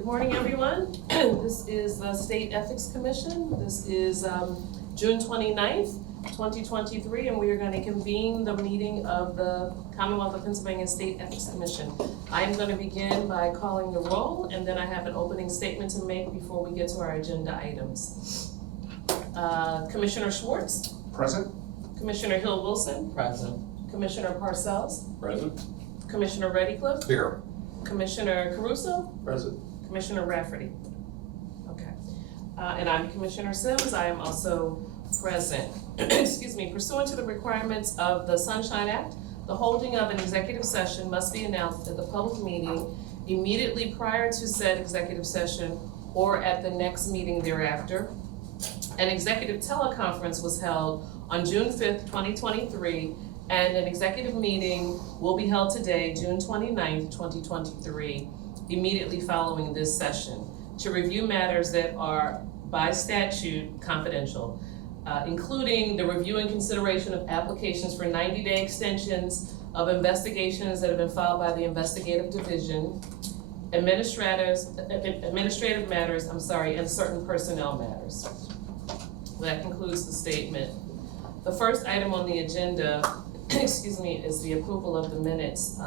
Good morning, everyone. This is the State Ethics Commission. This is June 29th, 2023, and we are going to convene the meeting of the Commonwealth of Pennsylvania State Ethics Commission. I'm going to begin by calling the roll, and then I have an opening statement to make before we get to our agenda items. Commissioner Schwartz? Present. Commissioner Hill-Wilson? Present. Commissioner Parcells? Present. Commissioner Reddycliffe? Here. Commissioner Caruso? Present. Commissioner Rafferty. Okay. And I'm Commissioner Sims. I am also present. Excuse me. Pursuant to the requirements of the Sunshine Act, the holding of an executive session must be announced at the public meeting immediately prior to said executive session or at the next meeting thereafter. An executive teleconference was held on June 5th, 2023, and an executive meeting will be held today, June 29th, 2023, immediately following this session, to review matters that are by statute confidential, including the review and consideration of applications for 90-day extensions of investigations that have been filed by the investigative division, administrative matters, and certain personnel matters. That concludes the statement. The first item on the agenda, excuse me, is the approval of the minutes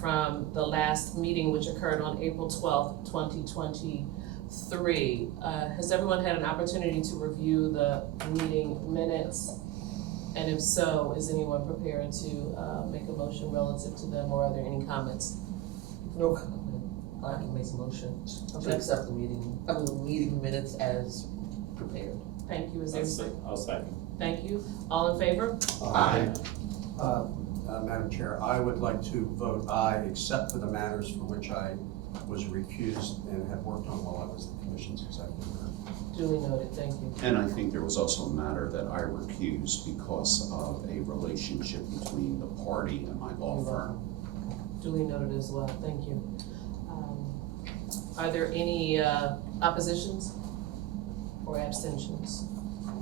from the last meeting, which occurred on April 12th, 2023. Has everyone had an opportunity to review the meeting minutes? And if so, is anyone prepared to make a motion relative to them, or are there any comments? No comment. I can make a motion to accept the meeting minutes as prepared. Thank you. Is there? I'll second. Thank you. All in favor? Aye. Madam Chair, I would like to vote aye, except for the matters for which I was recused and had worked on while I was the Commission's executive member. Duly noted. Thank you. And I think there was also a matter that I recused because of a relationship between the party and my law firm. Duly noted as well. Thank you. Are there any oppositions or abstentions?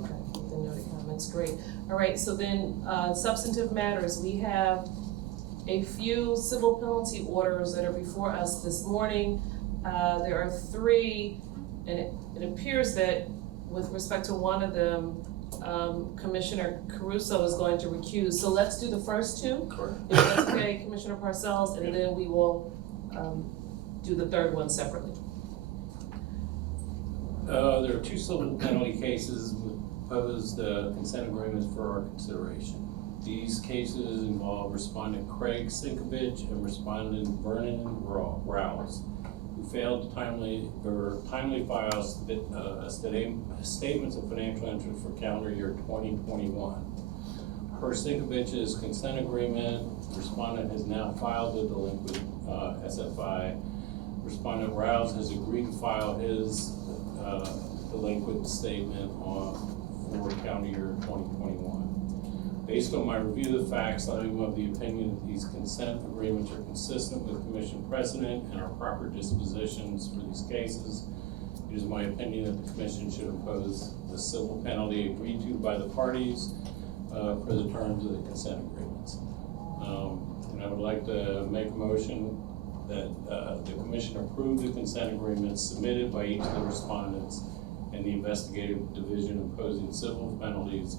Okay, with the noted comments, great. All right, so then substantive matters. We have a few civil penalty orders that are before us this morning. There are three, and it appears that with respect to one of them, Commissioner Caruso is going to recuse. So let's do the first two. Correct. If that's okay, Commissioner Parcells, and then we will do the third one separately. There are two civil penalty cases with proposed consent agreements for our consideration. These cases involve Respondent Craig Sinkovich and Respondent Vernon Rouse, who failed to timely file statements of financial interest for calendar year 2021. Per Sinkovich's consent agreement, Respondent has now filed the delinquent SFI. Respondent Rouse has agreed to file his delinquent statement for calendar year 2021. Based on my review of the facts, I am of the opinion that these consent agreements are consistent with Commission precedent and are proper dispositions for these cases. It is my opinion that the Commission should impose the civil penalty agreed to by the parties for the terms of the consent agreements. And I would like to make a motion that the Commission approve the consent agreements submitted by each of the respondents and the investigative division imposing civil penalties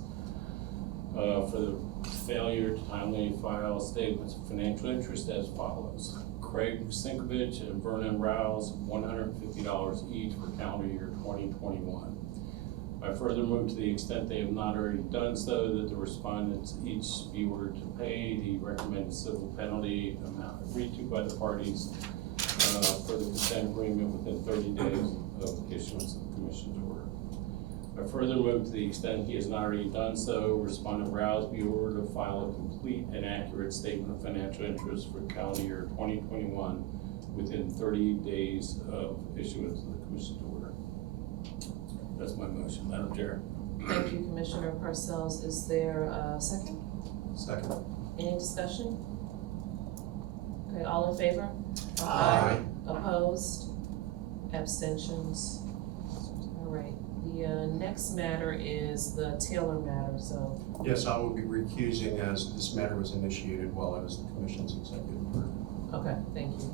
for the failure to timely file statements of financial interest as follows. Craig Sinkovich and Vernon Rouse, $150 each for calendar year 2021. I further move, to the extent they have not already done so, that the respondents each be ordered to pay the recommended civil penalty amount agreed to by the parties for the consent agreement within 30 days of issuance of the Commission's order. I further move, to the extent he has not already done so, Respondent Rouse be ordered to file a complete and accurate statement of financial interest for calendar year 2021 within 30 days of issuance of the Commission's order. That's my motion, Madam Chair. Thank you, Commissioner Parcells. Is there a second? Second. Any discussion? Okay, all in favor? Aye. Opposed? Abstentions? All right, the next matter is the Taylor matter, so. Yes, I will be recusing as this matter was initiated while I was the Commission's executive member. Okay, thank you.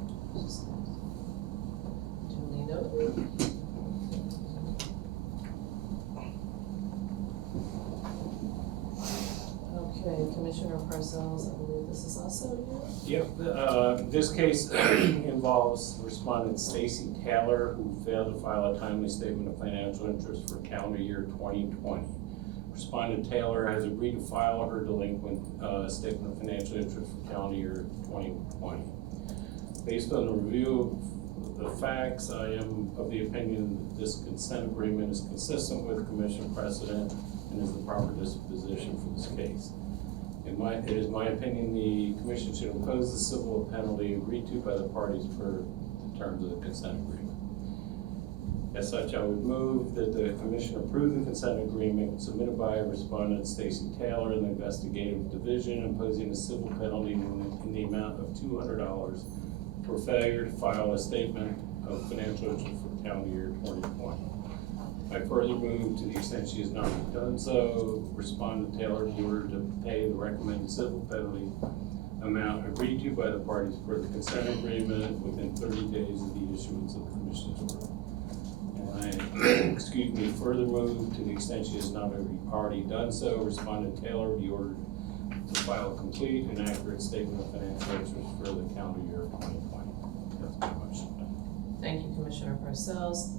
Commissioner Parcells, I believe this is also you. Yep, this case involves respondent Stacy Taylor, who failed to file a timely statement of financial interest for calendar year 2020. Respondent Taylor has agreed to file her delinquent statement of financial interest for calendar year 2020. Based on the review of the facts, I am of the opinion that this consent agreement is consistent with commission precedent and is the proper disposition for this case. It is my opinion the commission should impose the civil penalty agreed to by the parties per the terms of the consent agreement. As such, I would move that the commission approve the consent agreement submitted by respondent Stacy Taylor in the investigative division, imposing a civil penalty in the amount of $200 for failure to file a statement of financial interest for calendar year 2020. I further move, to the extent she has not done so, respondent Taylor be ordered to pay the recommended civil penalty amount agreed to by the parties per the consent agreement within 30 days of the issuance of the commission's order. And I, further move, to the extent she has not already done so, respondent Taylor be ordered to file a complete and accurate statement of financial interest for the calendar year of 2020. That's my motion. Thank you, Commissioner Parcells.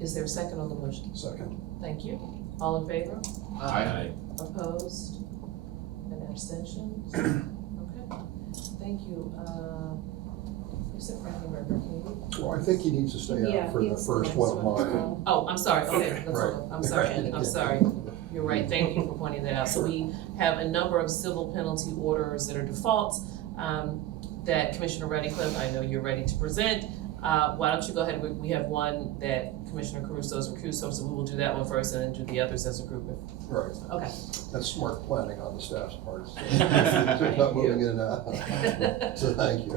Is there a second on the motion? Second. Thank you. All in favor? Aye. Opposed? And abstentions? Okay, thank you. Mr. Frankenberger, can you? Well, I think he needs to stay Yeah, out for he the is first the one next of one. mine. Oh, I'm sorry, okay, that's Right. all. I'm sorry, you're right, thank you for pointing that out. So we have a number of civil penalty orders that are defaults, that Commissioner Reddycliffe, I know you're ready to present. Why don't you go ahead, we have one that Commissioner Caruso is recused, so we will do that one first and then do the others as a group. Right, Okay. that's smart planning on the staff's part. So not moving in and out. So thank you.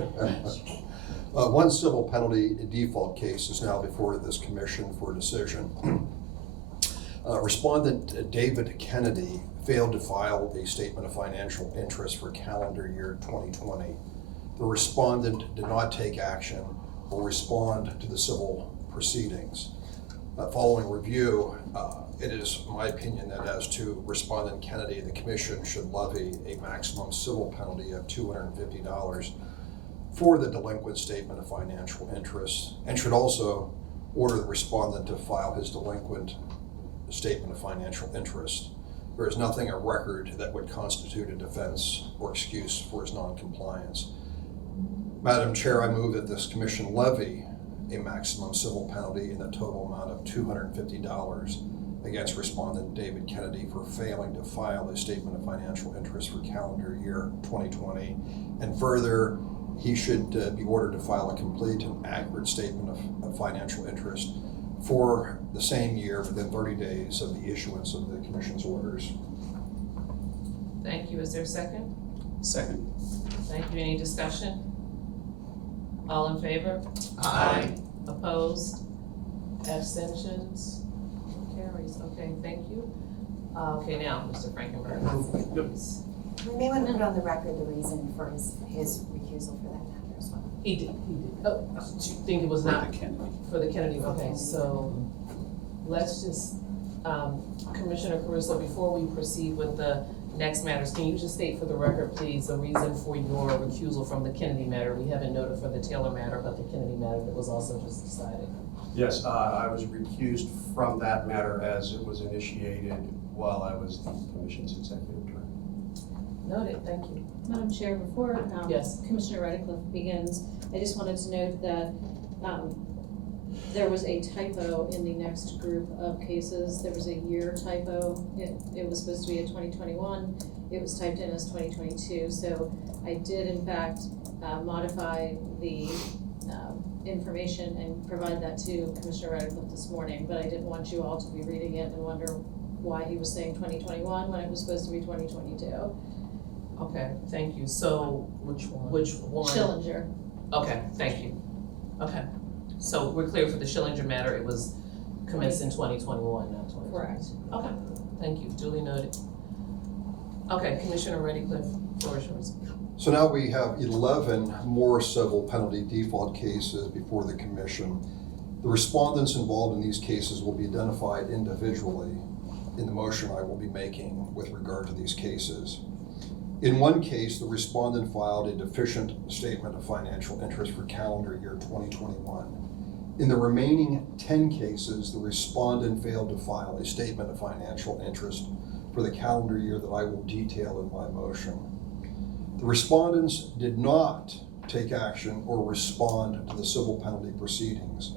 One civil penalty default case is now before this commission for decision. Respondent David Kennedy failed to file a statement of financial interest for calendar year 2020. The respondent did not take action or respond to the civil proceedings. Following review, it is my opinion that as to respondent Kennedy, the commission should levy a maximum civil penalty of $250 for the delinquent statement of financial interest, and should also order the respondent to file his delinquent statement of financial interest. There is nothing in record that would constitute a defense or excuse for his non-compliance. Madam Chair, I move that this commission levy a maximum civil penalty in the total amount of $250 against respondent David Kennedy for failing to file a statement of financial interest for calendar year 2020. And further, he should be ordered to file a complete and accurate statement of financial interest for the same year within 30 days of the issuance of the commission's orders. Thank you, is there a second? Second. Thank you, any discussion? All in favor? Aye. Opposed? Abstentions? Carries, okay, thank you. Okay, now, Mr. Frankenberg. We may want to put on the record the reason for his recusal for that matter as well. He did. Oh, do you think it was not For the Kennedy. for the Kennedy? Okay, so let's just, Commissioner Caruso, before we proceed with the next matters, can you just state for the record, please, the reason for your recusal from the Kennedy matter? We haven't noted for the Taylor matter, but the Kennedy matter that was also just decided. Yes, I was recused from that matter as it was initiated while I was the commission's executive director. Noted, thank you. Madam Chair, before Yes. Commissioner Redcliffe begins, I just wanted to note that there was a typo in the next group of cases. There was a year typo. It was supposed to be a 2021. It was typed in as 2022. So I did in fact modify the information and provide that to Commissioner Redcliffe this morning, but I didn't want you all to be reading it and wonder why he was saying 2021 when it was supposed to be 2022. Okay, thank you. So Which one? which one? Schillinger. Okay, thank you. Okay, so we're clear for the Schillinger matter, it was commenced in 2021, not 2022. Correct. Okay, thank you, duly noted. Okay, Commissioner Redcliffe, floor is yours. So now we have 11 more civil penalty default cases before the commission. The respondents involved in these cases will be identified individually. in the motion I will be making with regard to these cases. In one case, the respondent filed a deficient statement of financial interest for calendar year 2021. In the remaining 10 cases, the respondent failed to file a statement of financial interest for the calendar year that I will detail in my motion. The respondents did not take action or respond to the civil penalty proceedings.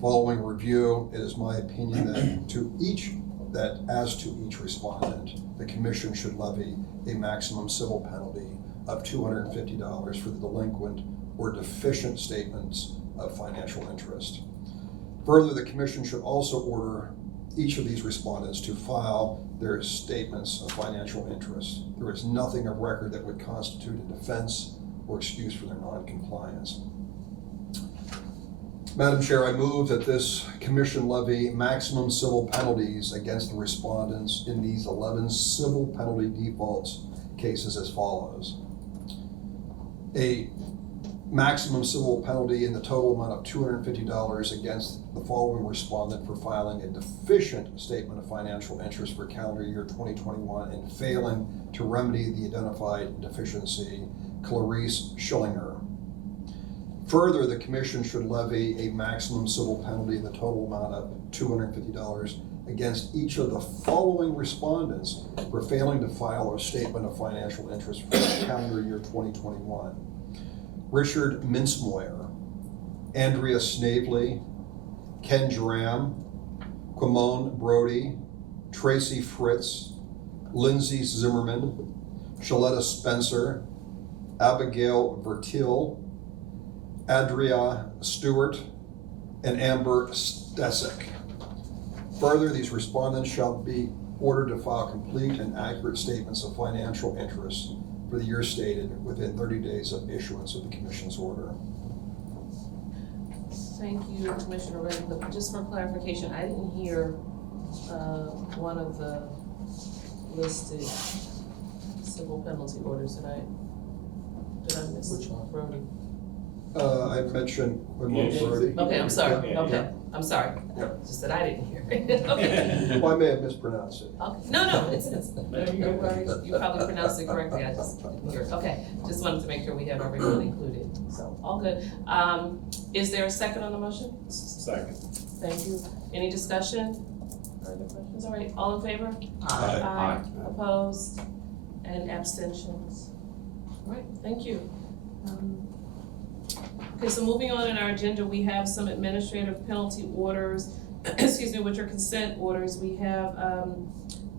Following review, it is my opinion that as to each respondent, the commission should levy a maximum civil penalty of $250 for the delinquent or deficient statements of financial interest. Further, the commission should also order each of these respondents to file their statements of financial interest. There is nothing of record that would constitute a defense or excuse for their non-compliance. Madam Chair, I move that this commission levy maximum civil penalties against the respondents in these 11 civil penalty defaults cases as follows. A maximum civil penalty in the total amount of $250 against the following respondent for filing a deficient statement of financial interest for calendar year 2021 and failing to remedy the identified deficiency, Clarice Schillinger. Further, the commission should levy a maximum civil penalty in the total amount of $250 against each of the following respondents for failing to file a statement of financial interest for calendar year 2021. Richard Mintzmoyer, Andrea Snavely, Ken Dram, Quimone Brody, Tracy Fritz, Lindsay Zimmerman, Shaletta Spencer, Abigail Vertil, Adria Stewart, and Amber Stesic. Further, these respondents shall be ordered to file complete and accurate statements of financial interest for the year stated within 30 days of issuance of the commission's order. Thank you, Commissioner Reddy, but just for clarification, I didn't hear one of the listed civil penalty orders. Did I miss? Which one? Brody. I mentioned Quimone Brody. Okay, I'm sorry, Yeah. okay, I'm sorry. Yeah. Just that I didn't hear it. Okay. Well, I may have mispronounced it. Okay. No, it's, no worries, you probably pronounced it correctly, I just didn't hear it. Okay, just wanted to make sure we have everyone included, so, all good. Is there a second on the motion? Second. Thank you. Any discussion? Further questions? All right, all in favor? Aye. Opposed? And abstentions? All right, thank you. Okay, so moving on in our agenda, we have some administrative penalty orders, excuse me, which are consent orders. We have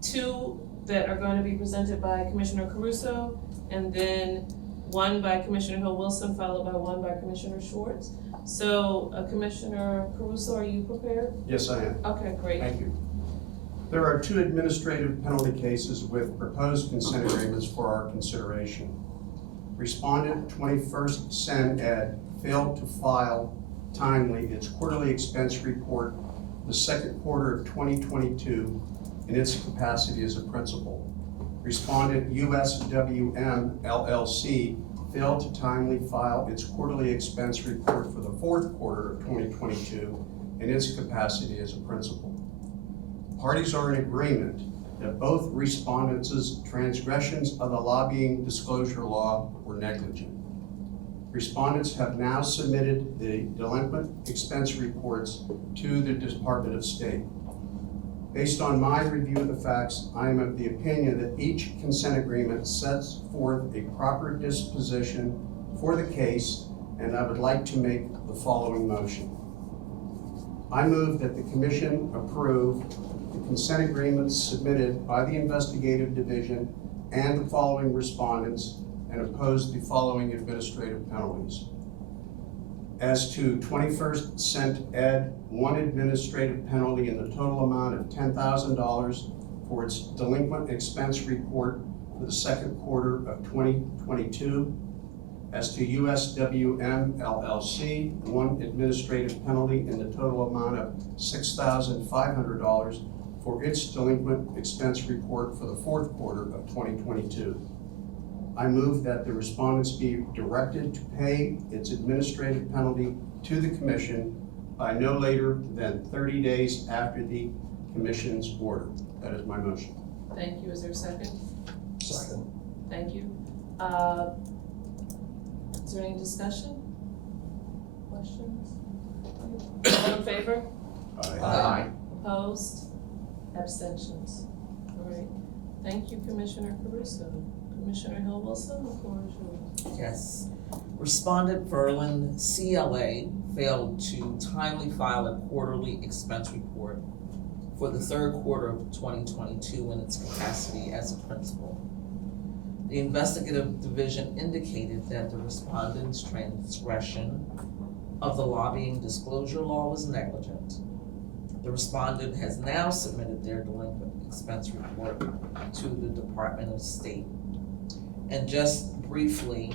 two that are going to be presented by Commissioner Caruso, and then one by Commissioner Hill Wilson, followed by one by Commissioner Schwartz. So, Commissioner Caruso, are you prepared? Yes, I am. Okay, great. Thank you. There are two administrative penalty cases with proposed consent agreements for our consideration. Respondent 21st Sen Ed failed to file timely its quarterly expense report the second quarter of 2022 in its capacity as a principal. Respondent USWM LLC failed to timely file its quarterly expense report for the fourth quarter of 2022 in its capacity as a principal. Parties are in agreement that both respondents' transgressions of the lobbying disclosure law were negligent. Respondents have now submitted the delinquent expense reports to the Department of State. Based on my review of the facts, I am of the opinion that each consent agreement sets forth a proper disposition for the case, and I would like to make the following motion. I move that the Commission approve the consent agreements submitted by the Investigative Division and the following respondents and oppose the following administrative penalties. As to 21st Cent Ed, one administrative penalty in the total amount of $10,000 for its delinquent expense report for the second quarter of 2022. As to USWM LLC, one administrative penalty in the total amount of $6,500 for its delinquent expense report for the fourth quarter of 2022. I move that the respondents be directed to pay its administrative penalty to the Commission by no later than 30 days after the Commission's order. That is my motion. Thank you, is there a second? Second. Thank you. Is there any discussion? Questions? All in favor? Aye. Opposed? Abstentions? All right. Thank you, Commissioner Caruso. Commissioner Hill Wilson, the floor is yours. Yes. Respondent Verlin CLA failed to timely file a quarterly expense report for the third quarter of 2022 in its capacity as a principal. The investigative division indicated that the respondent's transgression of the lobbying disclosure law was negligent. The respondent has now submitted their delinquent expense report to the Department of State. And just briefly,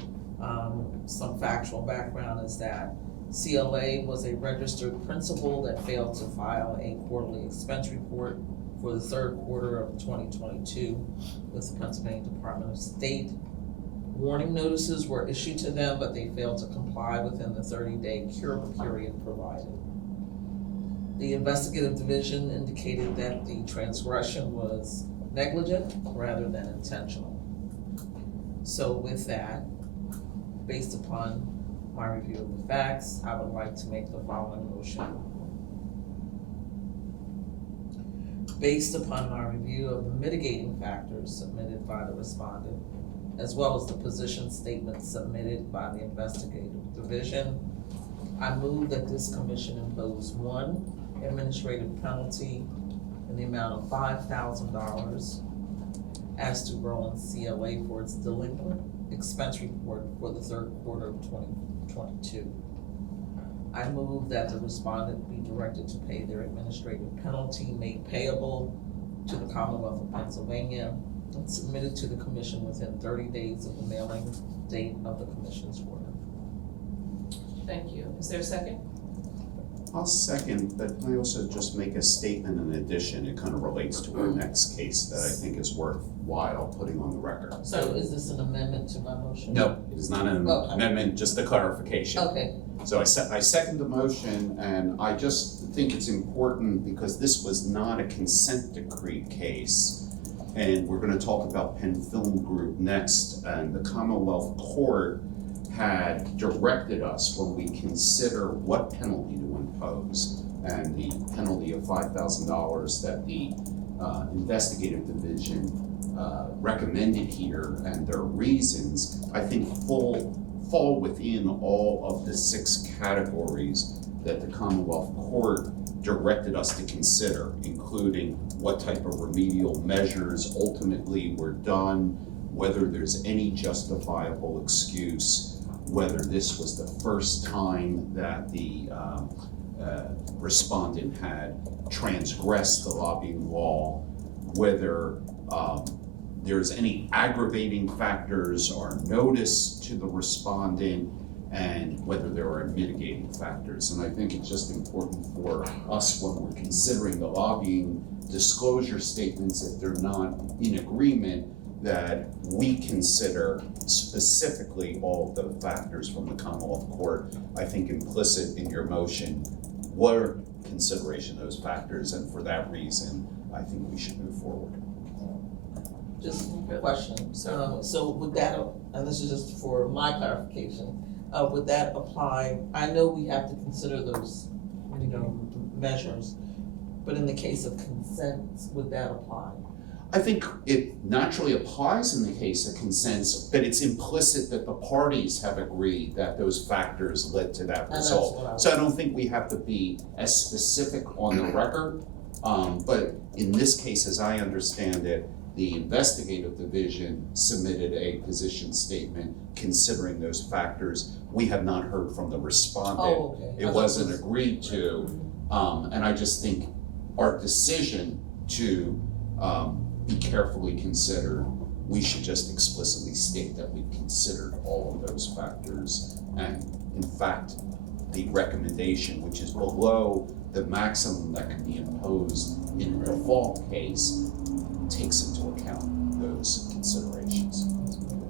some factual background is that CLA was a registered principal that failed to file a quarterly expense report for the third quarter of 2022 with the Pennsylvania Department of State. Warning notices were issued to them, but they failed to comply within the 30-day cure period provided. The investigative division indicated that the transgression was negligent rather than intentional. So with that, based upon my review of the facts, I would like to make the following motion. Based upon my review of the mitigating factors submitted by the respondent, as well as the position statement submitted by the investigative division, I move that this commission impose one administrative penalty in the amount of $5,000 as to Berlin CLA for its delinquent expense report for the third quarter of 2022. I move that the respondent be directed to pay their administrative penalty made payable to the Commonwealth of Pennsylvania and submitted to the commission within 30 days of the mailing date of the commission's order. Thank you. Is there a second? I'll second, but can I also just make a statement in addition? It kind of relates to our next case that I think is worthwhile putting on the record. So is this an amendment to my motion? No, it is not an Okay. amendment, just a clarification. Okay, So I second the motion, and I just think it's important because this was not a consent decree case. And we're gonna talk about Penn Film Group next, and the Commonwealth Court had directed us when we consider what penalty to impose. And the penalty of $5,000 that the investigative division recommended here, and their reasons, I think fall within all of the 6 categories that the Commonwealth Court directed us to consider, including what type of remedial measures ultimately were done, whether there's any justifiable excuse, whether this was the first time that the respondent had transgressed the lobbying law, whether there's any aggravating factors or notice to the respondent, and whether there are mitigating factors. And I think it's just important for us when we're considering the lobbying disclosure statements, if they're not in agreement, that we consider specifically all of the factors from the Commonwealth Court. I think implicit in your motion were consideration of those factors, and for that reason, I think we should move forward. just a question. So would that, and this is just for my clarification, would that apply? I know we have to consider those, measures, but in the case of consent, would that apply? I think it naturally applies in the case of consents, but it's implicit that the parties have agreed that those factors led to that And that's result. what I was- So I don't think we have to be as specific on the record, but in this case, as I understand it, the investigative division submitted a position statement considering those factors. We have not heard from the respondent. Oh, okay. It wasn't agreed to, and I just think our decision to be carefully considered, we should just explicitly state that we considered all of those factors. And in fact, the recommendation, which is below the maximum that can be imposed in a default case, takes into account those considerations.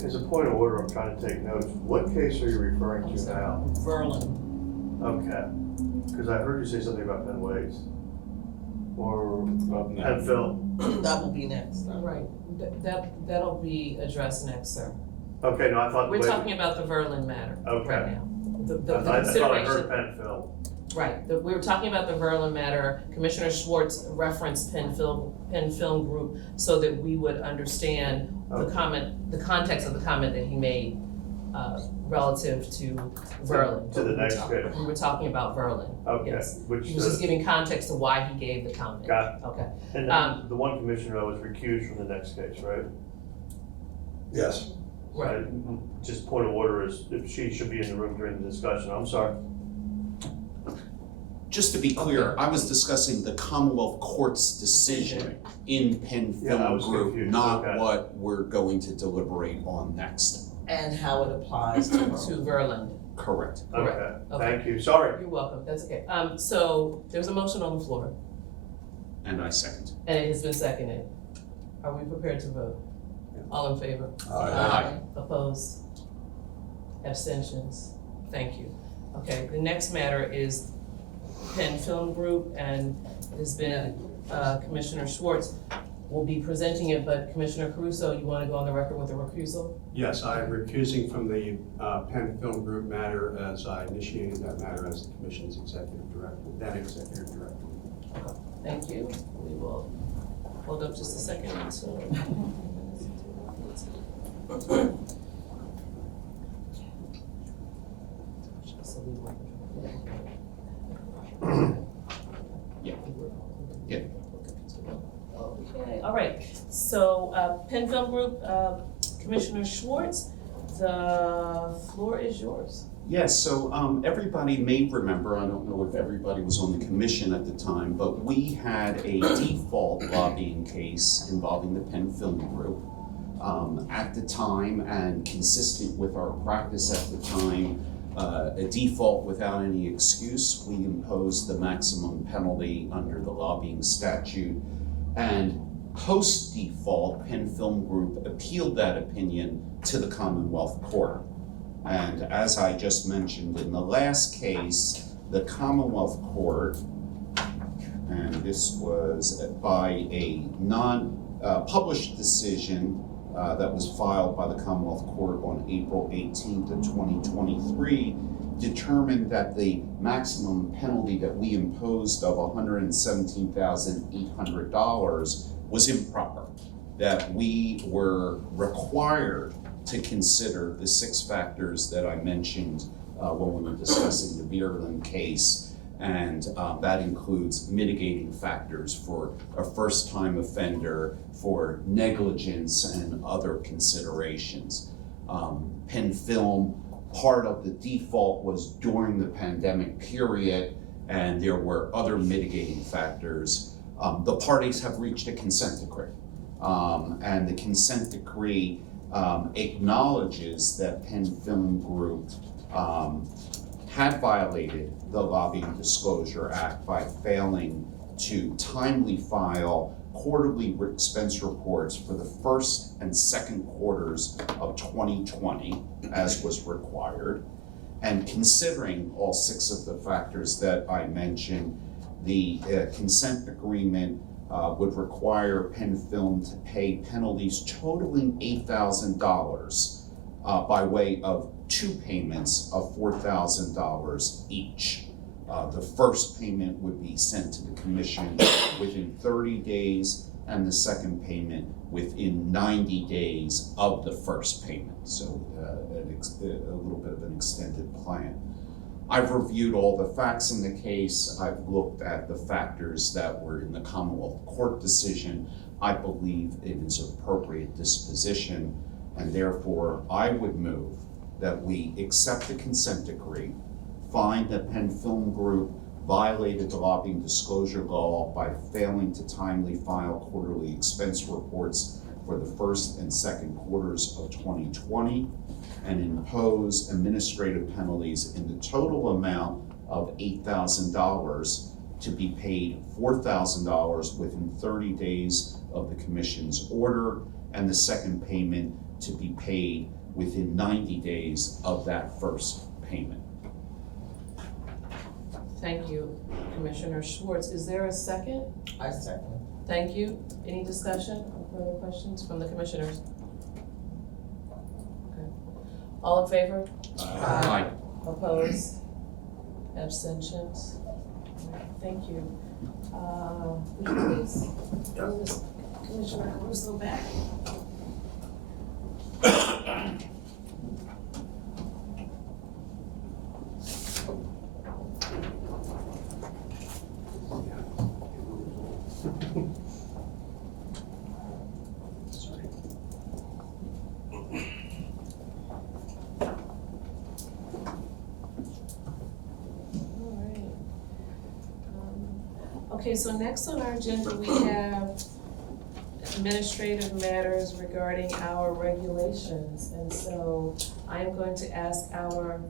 As a point of order, I'm trying to take notes. What case are you referring to now? Verlin, Okay, because I heard you say something about Penn Ways. Or Well, no. Penn Phil. That will be next. Right, that'll be addressed next, sir. Okay, no, I thought. We're talking about the Verlin matter Okay. right now. The I thought I consideration, heard Penn Phil. right, we were talking about the Verlin matter. Commissioner Schwartz referenced Penn Film Group so that we would understand the Okay. comment, the context of the comment that he made, relative to Verlin. To the next case. We were talking about Verlin, Okay, yes. which, He was just giving context to why he gave the comment. got, Okay, and then the one commissioner that was recused from the next case, right? Yes. right. Just point of order is if she should be in the room during the discussion, I'm sorry. Just to be clear, I was discussing the Commonwealth Court's decision in Penn Yeah, I Film was Group, confused, not okay. what we're going to deliberate on next. And how it applies to To Verlin. Verlin. Correct. Correct. Okay, Okay. thank you, sorry. You're welcome, that's okay. So there's a motion on the floor, And I second. and it has been seconded. Are we prepared to vote? All in favor? Aye. Opposed? Abstentions? Thank you. Okay, the next matter is Penn Film Group, and it has been, Commissioner Schwartz will be presenting it, but Commissioner Caruso, you wanna go on the record with a recusal? Yes, I am recusing from the Penn Film Group matter as I initiated that matter as the commission's executive director, then executive director. Thank you. We will hold up just a second until. Yeah. Yeah. Okay, all right. So, Penn Film Group, Commissioner Schwartz, the floor is yours. Yes, so everybody may remember, I don't know if everybody was on the commission at the time, but we had a default lobbying case involving the Penn Film Group. At the time, and consistent with our practice at the time, a default without any excuse, we imposed the maximum penalty under the lobbying statute. And post-default, Penn Film Group appealed that opinion to the Commonwealth Court. And as I just mentioned in the last case, the Commonwealth Court, and this was by a non-published decision that was filed by the Commonwealth Court on April 18th of 2023, determined that the maximum penalty that we imposed of $117,800 was improper, that we were required to consider the 6 factors that I mentioned when we were discussing the Verlin case, and that includes mitigating factors for a first-time offender, for negligence and other considerations. Penn Film, part of the default was during the pandemic period, and there were other mitigating factors. The parties have reached a consent decree, and the consent decree acknowledges that Penn Film Group had violated the Lobbying Disclosure Act by failing to timely file quarterly expense reports for the first and second quarters of 2020, as was required. And considering all 6 of the factors that I mentioned, the consent agreement would require Penn Film to pay penalties totaling $8,000 by way of 2 payments of $4,000 each. The first payment would be sent to the commission within 30 days, and the second payment within 90 days of the first payment. So a little bit of an extended plan. I've reviewed all the facts in the case. I've looked at the factors that were in the Commonwealth Court decision. I believe it is appropriate disposition, and therefore I would move that we accept the consent decree, find that Penn Film Group violated the lobbying disclosure law by failing to timely file quarterly expense reports for the first and second quarters of 2020, and impose administrative penalties in the total amount of $8,000 to be paid $4,000 within 30 days of the commission's order, and the second payment to be paid within 90 days of that first payment. Thank you, Commissioner Schwartz. Is there a second? I second. Thank you. Any discussion or further questions from the commissioners? Okay. All in favor? Aye. Opposed? Abstentions? All right, thank you. Would you please bring this Commissioner Caruso back? Okay, so next on our agenda, we have administrative matters regarding our regulations. And so I am going to ask our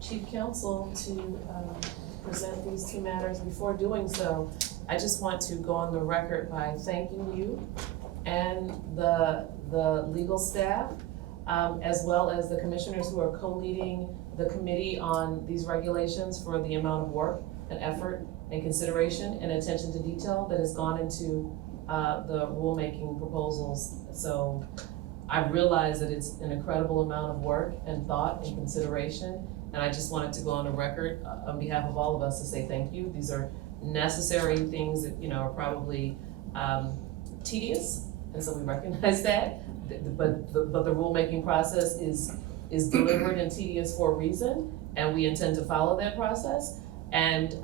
chief counsel to present these two matters. Before doing so, I just want to go on the record by thanking you and the legal staff, as well as the commissioners who are co-leading the committee on these regulations for the amount of work and effort and consideration and attention to detail that has gone into the rulemaking proposals. So I've realized that it's an incredible amount of work and thought and consideration, and I just wanted to go on the record on behalf of all of us to say thank you. These are necessary things that, you know, are probably tedious, and so we recognize that. But the rulemaking process is deliberate and tedious for a reason, and we intend to follow that process. And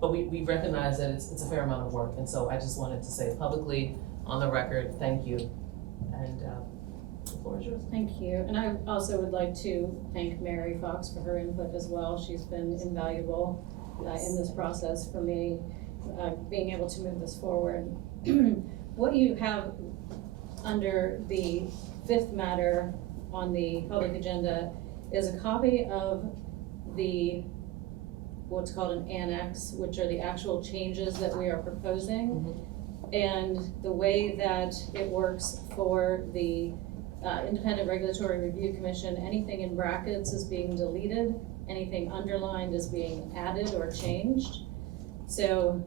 but we recognize that it's a fair amount of work, and so I just wanted to say publicly on the record, thank you. And the floor is yours. Thank you, and I also would like to thank Mary Fox for her input as well. She's been invaluable in this process for me, being able to move this forward. What you have under the fifth matter on the public agenda is a copy of the what's called an annex, which are the actual changes that we are proposing. And the way that it works for the Independent Regulatory Review Commission, anything in brackets is being deleted, anything underlined is being added or changed. So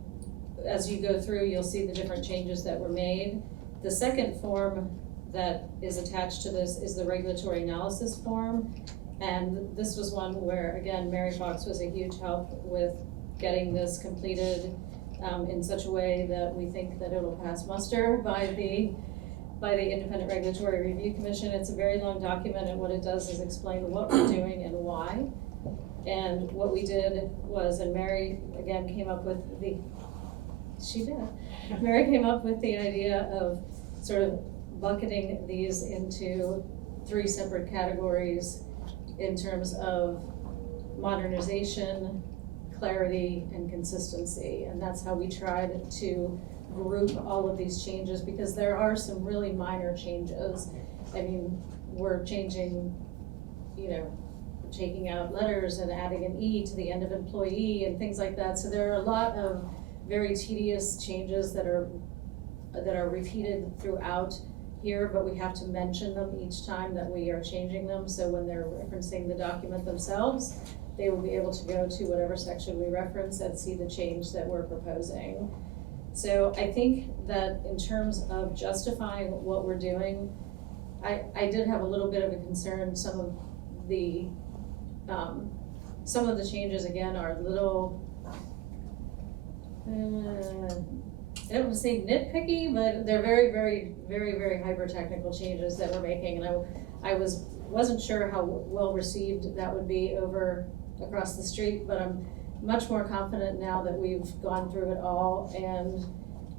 as you go through, you'll see the different changes that were made. The second form that is attached to this is the regulatory analysis form. And this was one where, again, Mary Fox was a huge help with getting this completed in such a way that we think that it'll pass muster by the Independent Regulatory Review Commission. It's a very long document, and what it does is explain what we're doing and why. And what we did was, and Mary, again, came up with Mary came up with the idea of sort of bucketing these into 3 separate categories in terms of modernization, clarity, and consistency. And that's how we tried to group all of these changes, because there are some really minor changes. I mean, we're changing, taking out letters and adding an E to the end of employee and things like that. So there are a lot of very tedious changes that are repeated throughout here, but we have to mention them each time that we are changing them. So when they're referencing the document themselves, they will be able to go to whatever section we reference and see the change that we're proposing. So I think that in terms of justifying what we're doing, I did have a little bit of a concern. Some of the changes, again, are little, I don't want to say nitpicky, but they're very, very, very, very hyper-technical changes that we're making. And I wasn't sure how well received that would be across the street, but I'm much more confident now that we've gone through it all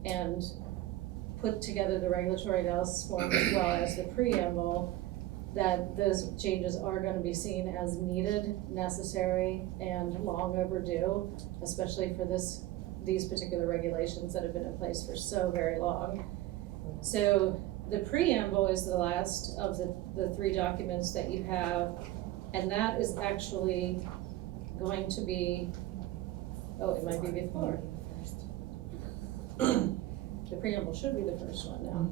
and put together the regulatory analysis form as well as the preamble, that those changes are going to be seen as needed, necessary, and long overdue, especially for these particular regulations that have been in place for so very long. So the preamble is the last of the 3 documents that you have, and that is actually going to be, it might be before. The preamble should be the first one now.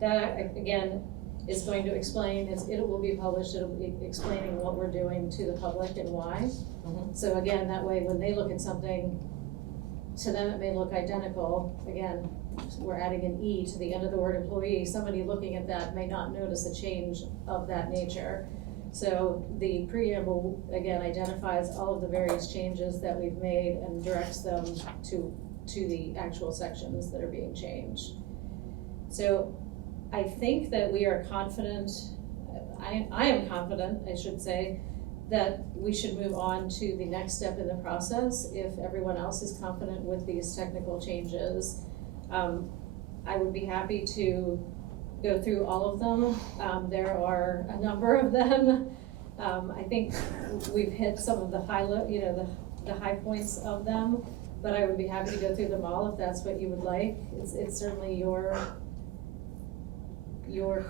That, again, is going to explain, it will be published, it'll be explaining what we're doing to the public and why. So again, that way, when they look at something to them, it may look identical. Again, we're adding an E to the end of the word employee. Somebody looking at that may not notice a change of that nature. So the preamble, again, identifies all of the various changes that we've made and directs them to the actual sections that are being changed. So I think that we are confident, I am confident, I should say, that we should move on to the next step in the process if everyone else is confident with these technical changes. I would be happy to go through all of them. There are a number of them. I think we've hit some of the the high points of them, but I would be happy to go through them all if that's what you would like. It's certainly your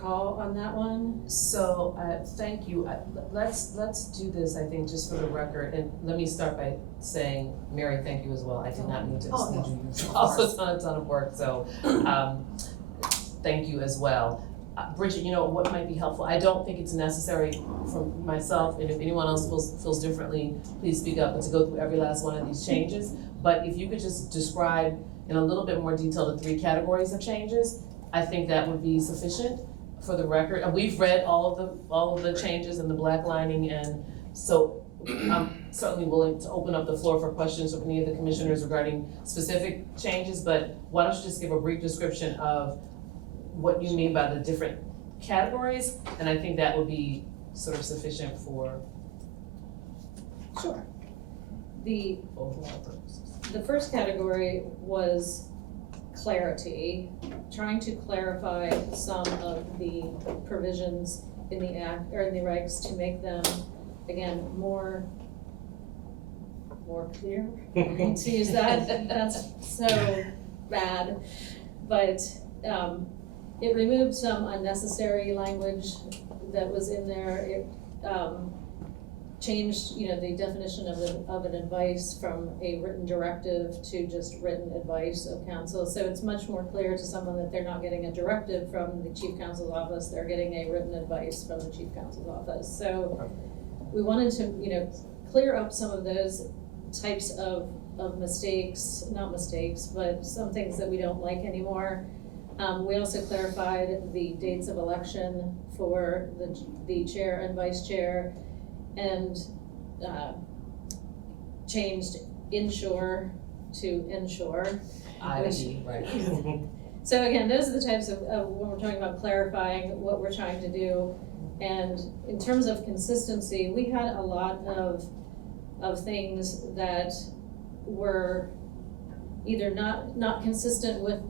call on that one. So, thank you. Let's do this, I think, just for the record, and let me start by saying, Mary, thank you as well. I did not mean to exclude you. You've also done a ton of work, so, thank you as well. Bridget, you know, what might be helpful, I don't think it's necessary for myself, and if anyone else feels differently, please speak up, but to go through every last one of these changes. But if you could just describe in a little bit more detail the 3 categories of changes, I think that would be sufficient for the record. And we've read all of the changes and the black lining, and so I'm certainly willing to open up the floor for questions from any of the commissioners regarding specific changes, but why don't you just give a brief description of what you mean by the different categories, and I think that would be sort of sufficient for Sure. The overall purposes. The first category was clarity, trying to clarify some of the provisions in the act, or in the regs, to make them, again, more clear, to use that's so bad, but, it removed some unnecessary language that was in there. It, changed, the definition of an advice from a written directive to just written advice of counsel. So it's much more clear to someone that they're not getting a directive from the chief counsel's office, they're getting a written advice from the chief counsel's office. So we wanted to, clear up some of those types of mistakes, not mistakes, but some things that we don't like anymore. We also clarified the dates of election for the chair and vice chair, and changed insure to ensure. Right. So again, those are the types of when we're talking about clarifying what we're trying to do. And in terms of consistency, we had a lot of things that were either not consistent with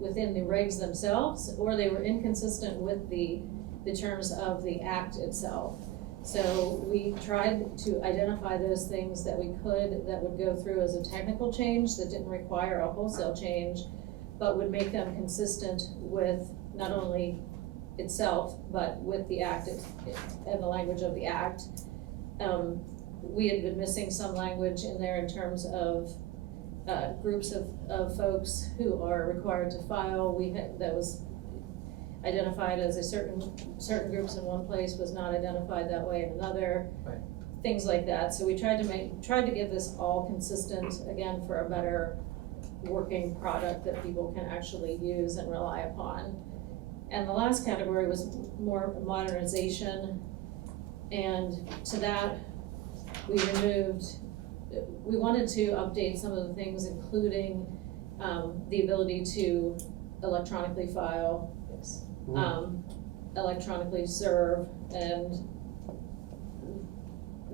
within the regs themselves, or they were inconsistent with the terms of the act itself. So we tried to identify those things that we could, that would go through as a technical change, that didn't require a wholesale change, but would make them consistent with not only itself, but with the act and the language of the act. We had been missing some language in there in terms of groups of folks who are required to file. That was identified as a certain groups in one place was not identified that way in another. Right. Things like that. So we tried to get this all consistent, again, for a better working product that people can actually use and rely upon. And the last category was more modernization, and to that we wanted to update some of the things, including the ability to electronically file, electronically serve, and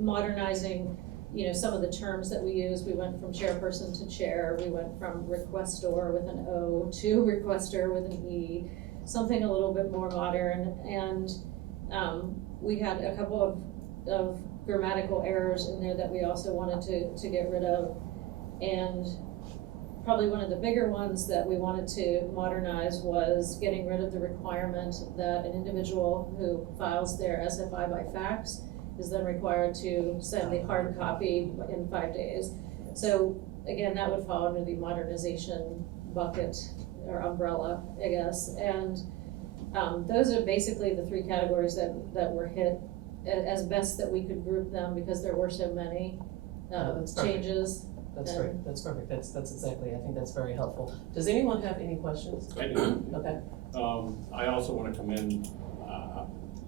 modernizing, some of the terms that we use. We went from chairperson to chair, we went from requestor with an O to requester with an E, something a little bit more modern. And we had a couple of grammatical errors in there that we also wanted to get rid of. And probably one of the bigger ones that we wanted to modernize was getting rid of the requirement that an individual who files their SFI by fax is then required to send the hard copy in 5 days. So again, that would fall under the modernization bucket or umbrella, I guess. And those are basically the 3 categories that were hit as best that we could group them, because there were so many That's perfect. changes. That's great, that's perfect, that's exactly, I think that's very helpful. Does anyone have any questions? I do. Okay. I also wanna commend,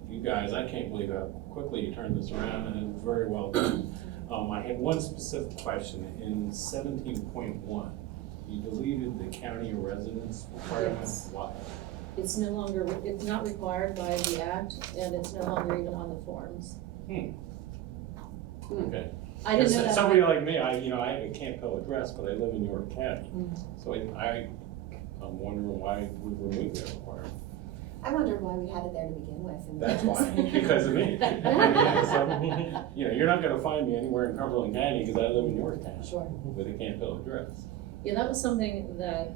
you guys, I can't believe how quickly you turned this around, and it's very well done. I had one specific question, in 17.1, you deleted the county of residence requirement, Yes. why? It's no longer, it's not required by the act, and it's no longer even on the forms. Okay. I didn't know that. Somebody like me, I can't tell address, but I live in York County, so I'm wondering why we removed that requirement. I wondered why we had it there to begin with. and That's then- why, because of me. So, you're not gonna find me anywhere in Cumberland County, because I live in York County. Sure. With a Camp Hill address. Yeah, that was something that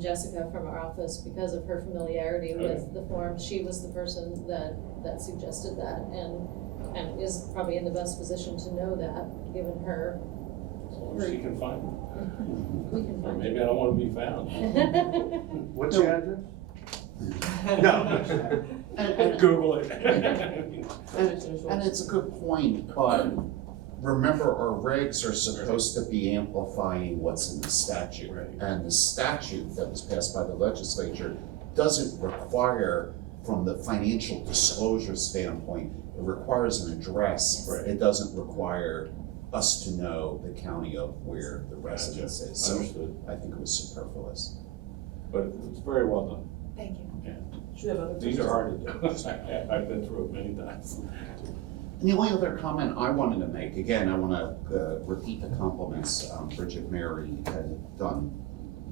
Jessica from our office, because of her familiarity with the form, she was the person that suggested that, and is probably in the best position to know that, given her. She can find me. We can Or find maybe I don't wanna be found. it. What's the address? No. Google it. And it's a good point, but remember, our regs are supposed to be amplifying what's in the statute. Right. And the statute that was passed by the legislature doesn't require, from the financial disclosure standpoint, it requires an address. Right. It doesn't require us to know the county of where the residence is. So Understood, I think it was superfluous. but it's very well done. Thank you. Do you have other These are questions? hard to do. I've been through it many times. And the only other comment I wanted to make, again, I want to repeat the compliments Bridget Mary had done,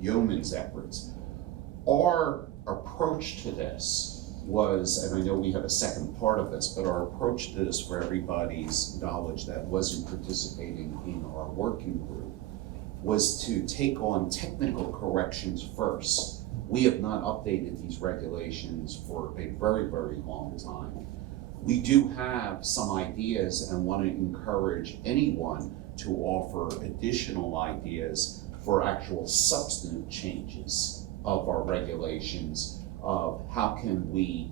yeoman's efforts. Our approach to this was, and I know we have a second part of this, but our approach to this, for everybody's knowledge that wasn't participating in our working group, was to take on technical corrections first. We have not updated these regulations for a very, very long time. We do have some ideas and want to encourage anyone to offer additional ideas for actual substantive changes of our regulations, of how can we,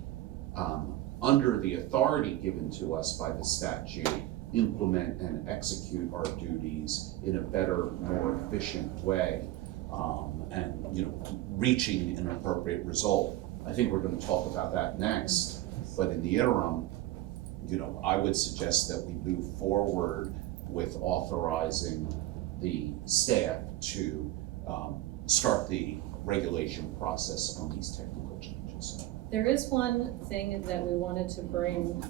under the authority given to us by the statute, implement and execute our duties in a better, more efficient way, and reaching an appropriate result. I think we're going to talk about that next, but in the interim, I would suggest that we move forward with authorizing the staff to start the regulation process on these technical changes. There is one thing that we wanted to bring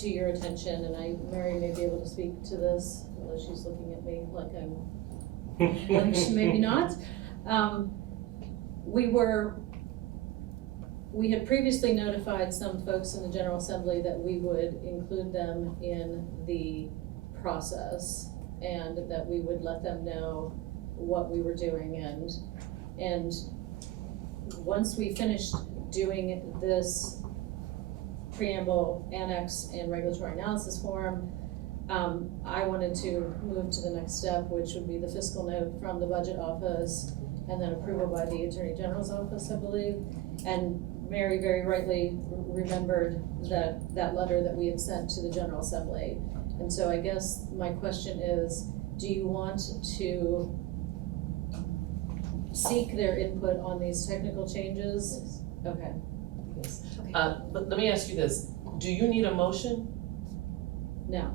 to your attention, and Mary may be able to speak to this, although she's looking at me like I'm, like she maybe not. We had previously notified some folks in the General Assembly that we would include them in the process, and that we would let them know what we were doing, and once we finished doing this preamble, annex, and regulatory analysis form, I wanted to move to the next step, which would be the fiscal note from the budget office, and then approval by the Attorney General's office, I believe. And Mary very rightly remembered that letter that we had sent to the General Assembly. And so I guess my question is, do you want to seek their input on these technical changes? Okay. Yes. Okay. But let me ask you this, do you need a motion? No.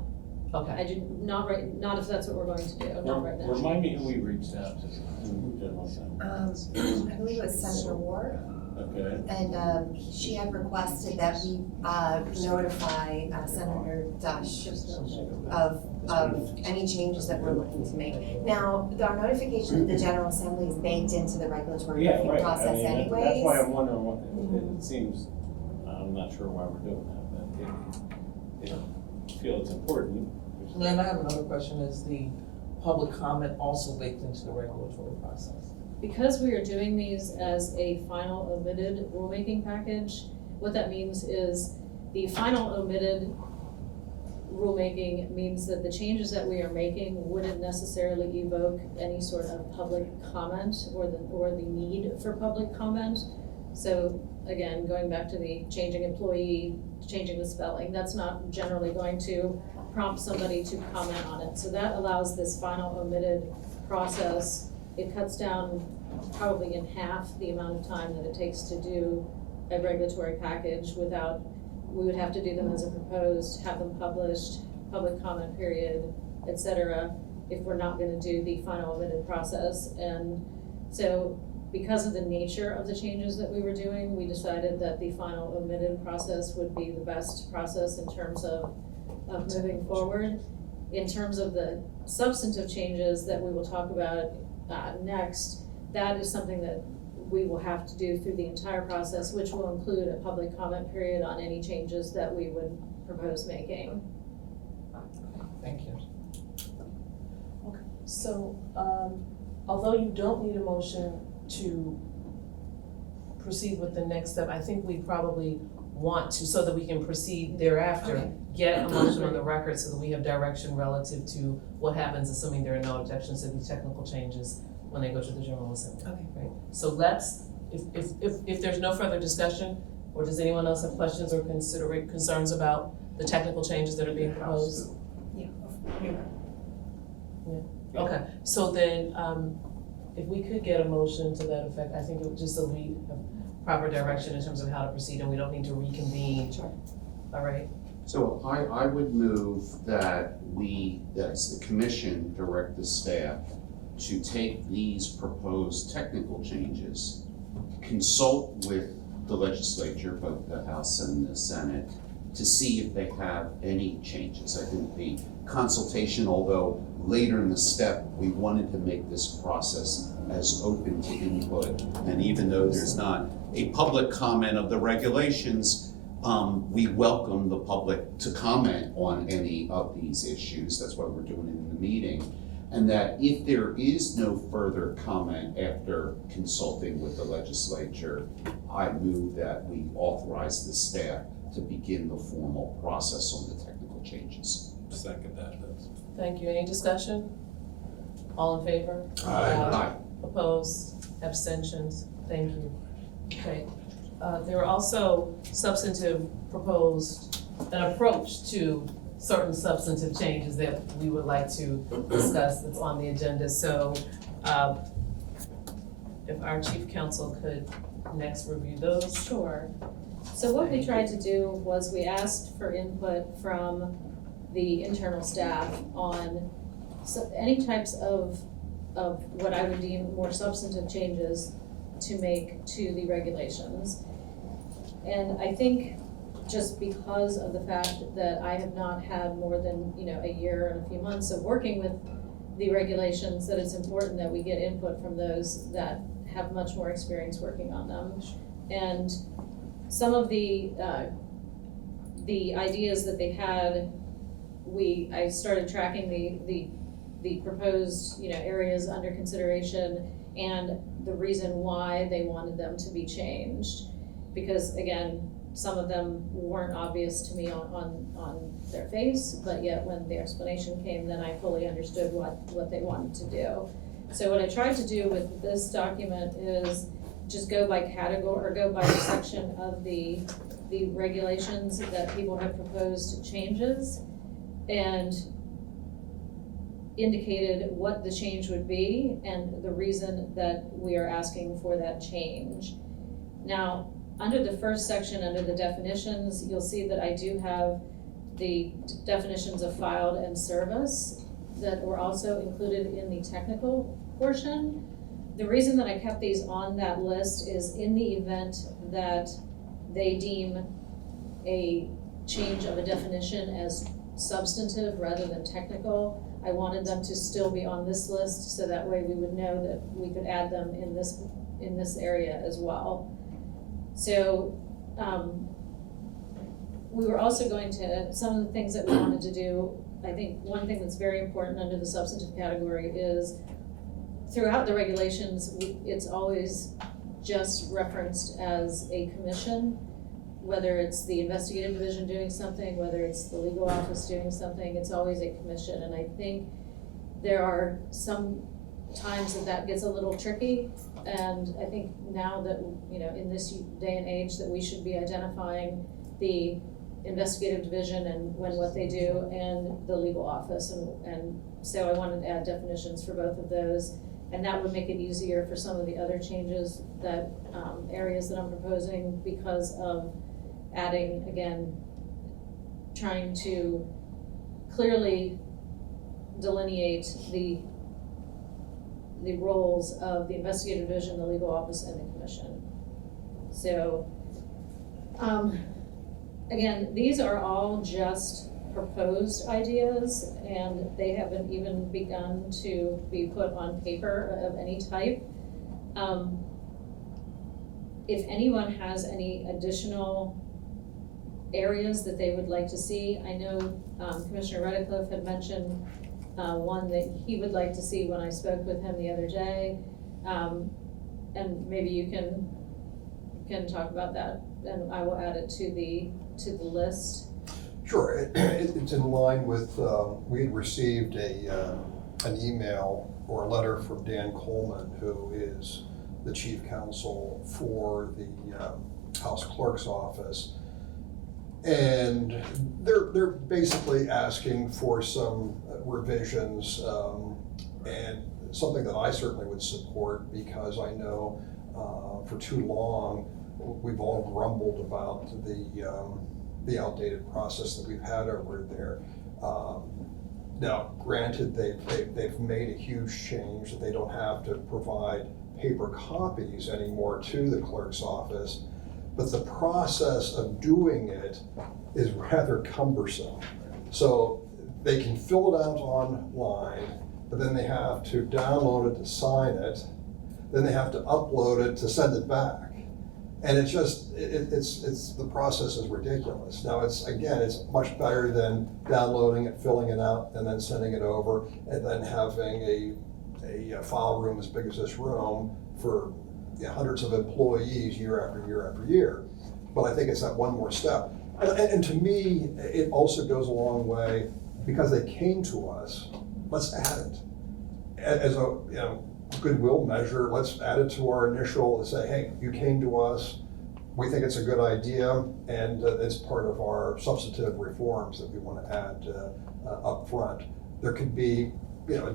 Okay. I do not if that's what we're going to do, not right now. Remind me who we reached out to in General Assembly. I believe it was Senator Ward, Okay, and she had requested that we notify Senator Dush of any changes that we're looking to make. Now, our notification to the General Assembly is baked into the regulatory yeah, review right, process that's why anyways. I'm wondering what, it seems, I'm not sure why we're doing that, but I feel it's important. Then I have another question, is the public comment also baked into the regulatory process? Because we are doing these as a final omitted rulemaking package, what that means is the final omitted rulemaking means that the changes that we are making wouldn't necessarily evoke any sort of public comment or the need for public comment. So again, going back to the changing employee, changing the spelling, that's not generally going to prompt somebody to comment on it. So that allows this final omitted process, it cuts down probably in half the amount of time that it takes to do a regulatory package without, we would have to do them as a proposed, have them published, public comment period, et cetera, if we're not gonna do the final omitted process. And so because of the nature of the changes that we were doing, we decided that the final omitted process would be the best process in terms of moving forward. In terms of the substantive changes that we will talk about next, that is something that we will have to do through the entire process, which will include a public comment period on any changes that we would propose making. Thank you. So, although you don't need a motion to proceed with the next step, I think we probably want to, so that we can proceed thereafter, Okay. get a motion on the record so that we have direction relative to what happens, assuming there are no objections to these technical changes when they go to the General Assembly. Okay. Right? So let's, if there's no further discussion, or does anyone else have questions or concerns about the technical changes that are being proposed? Okay, so then, if we could get a motion to that effect, I think it would just so we have proper direction in terms of how to proceed and we don't need to reconvene. Sure. All right, So I would move that we, as the commission, direct the staff to take these proposed technical changes, consult with the legislature, both the House and the Senate, to see if they have any changes. I think the consultation, although later in the step, we wanted to make this process as open to input. And even though there's not a public comment of the regulations, we welcome the public to comment on any of these issues. That's why we're doing it in the meeting. And that if there is no further comment after consulting with the legislature, I move that we authorize the staff to begin the formal process on the technical changes. Second that. thank you. Any discussion? All in favor? Aye. Opposed? Abstentions? Thank you. Okay. There are also substantive proposed, an approach to certain substantive changes that we would like to discuss that's on the agenda. So, if our chief counsel could next review those. Sure. So what we tried to do was we asked for input from the internal staff on any types of what I would deem more substantive changes to make to the regulations. And I think just because of the fact that I have not had more than, a year and a few months of working with the regulations, that it's important that we get input from those that have much more experience working on them. And some of the ideas that they had, I started tracking the proposed, areas under consideration and the reason why they wanted them to be changed. Because again, some of them weren't obvious to me on their face, but yet when the explanation came, then I fully understood what they wanted to do. So what I tried to do with this document is just go by category, or go by the section of the regulations that people have proposed changes, and indicated what the change would be and the reason that we are asking for that change. Now, under the first section, under the definitions, you'll see that I do have the definitions of filed and service that were also included in the technical portion. The reason that I kept these on that list is in the event that they deem a change of a definition as substantive rather than technical, I wanted them to still be on this list, so that way we would know that we could add them in this area as well. So, we were also going to, some of the things that we wanted to do, I think one thing that's very important under the substantive category is throughout the regulations, it's always just referenced as a commission, whether it's the investigative division doing something, whether it's the legal office doing something, it's always a commission. And I think there are some times that gets a little tricky. And I think now that, in this day and age, that we should be identifying the investigative division and what they do, and the legal office, and so I wanted to add definitions for both of those. And that would make it easier for some of the other changes that, areas that I'm proposing, because of adding, again, trying to clearly delineate the roles of the investigative division, the legal office, and the commission. So, again, these are all just proposed ideas, and they haven't even begun to be put on paper of any type. If anyone has any additional areas that they would like to see, I know Commissioner Redcliffe had mentioned one that he would like to see when I spoke with him the other day. And maybe you can talk about that, and I will add it to the list. Sure, it's in line with, we had received an email or a letter from Dan Coleman, who is the chief counsel for the House Clerk's office. And they're basically asking for some revisions, and something that I certainly would support, because I know for too long we've all grumbled about the outdated process that we've had over there. Now, granted, they've made a huge change that they don't have to provide paper copies anymore to the clerk's office, but the process of doing it is rather cumbersome. So they can fill it out online, but then they have to download it to sign it, then they have to upload it to send it back. And it's just, it's the process is ridiculous. Now it's much better than downloading it, filling it out, and then sending it over, and then having a file room as big as this room for hundreds of employees year after year after year. But I think it's that one more step. And to me, it also goes a long way, because they came to us, let's add it. As a goodwill measure, let's add it to our initial, and say, hey, you came to us, we think it's a good idea, and it's part of our substantive reforms that we want to add up front. There could be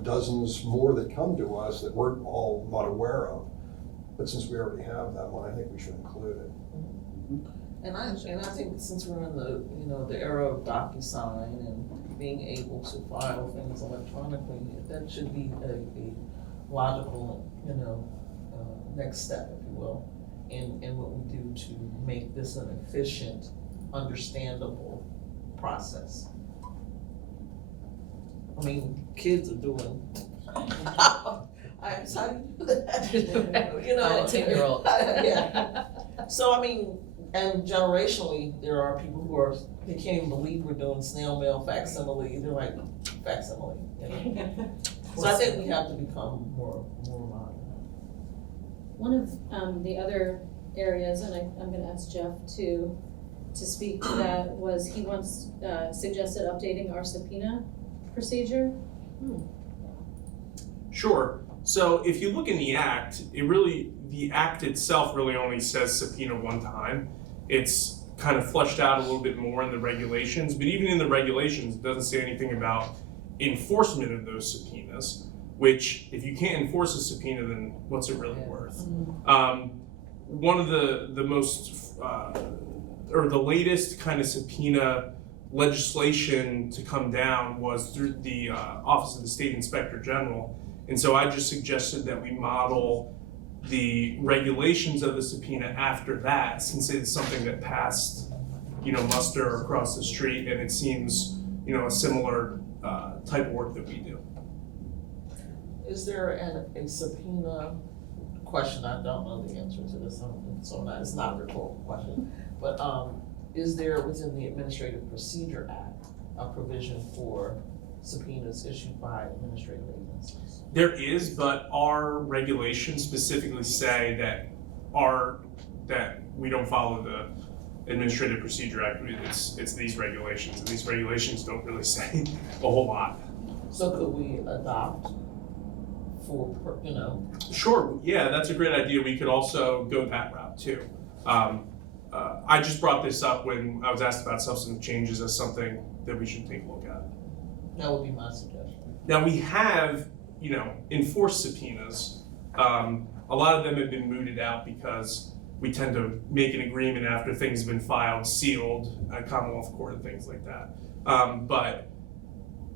dozens more that come to us that we're all not aware of, but since we already have that one, I think we should include it. And I think since we're in the, the era of DocuSign and being able to file things electronically, that should be a logical, next step, if you will, in what we do to make this an efficient, understandable process. I mean, kids are doing. I'm sorry to do that. A 10-year-old. Yeah. So I mean, and generationally, there are people who they can't even believe we're doing snail mail facsimile. They're like, facsimile. So I think we have to become more modern. One of the other areas, and I'm gonna ask Jeff to speak to that, was he once suggested updating our subpoena procedure. Sure. So if you look in the act, the act itself really only says subpoena one time. It's kind of fleshed out a little bit more in the regulations, but even in the regulations, it doesn't say anything about enforcement of those subpoenas, which if you can't enforce a subpoena, then what's it really worth? One of the most, or the latest kind of subpoena legislation to come down was through the Office of the State Inspector General. And so I just suggested that we model the regulations of the subpoena after that, since it's something that passed, muster across the street, and it seems, a similar type of work that we do. Is there a subpoena question? I don't know the answer to this, so it's not a rhetorical question. But is there within the Administrative Procedure Act a provision for subpoenas issued by administrative agencies? There is, but our regulations specifically say that we don't follow the Administrative Procedure Act. It's these regulations, and these regulations don't really say a whole lot. So could we adopt for, Sure, yeah, that's a great idea. We could also go that route too. I just brought this up when I was asked about substantive changes as something that we should take a look at. That would be my suggestion. Now we have, enforced subpoenas. A lot of them have been mooted out because we tend to make an agreement after things have been filed, sealed, at Commonwealth Court and things like that. But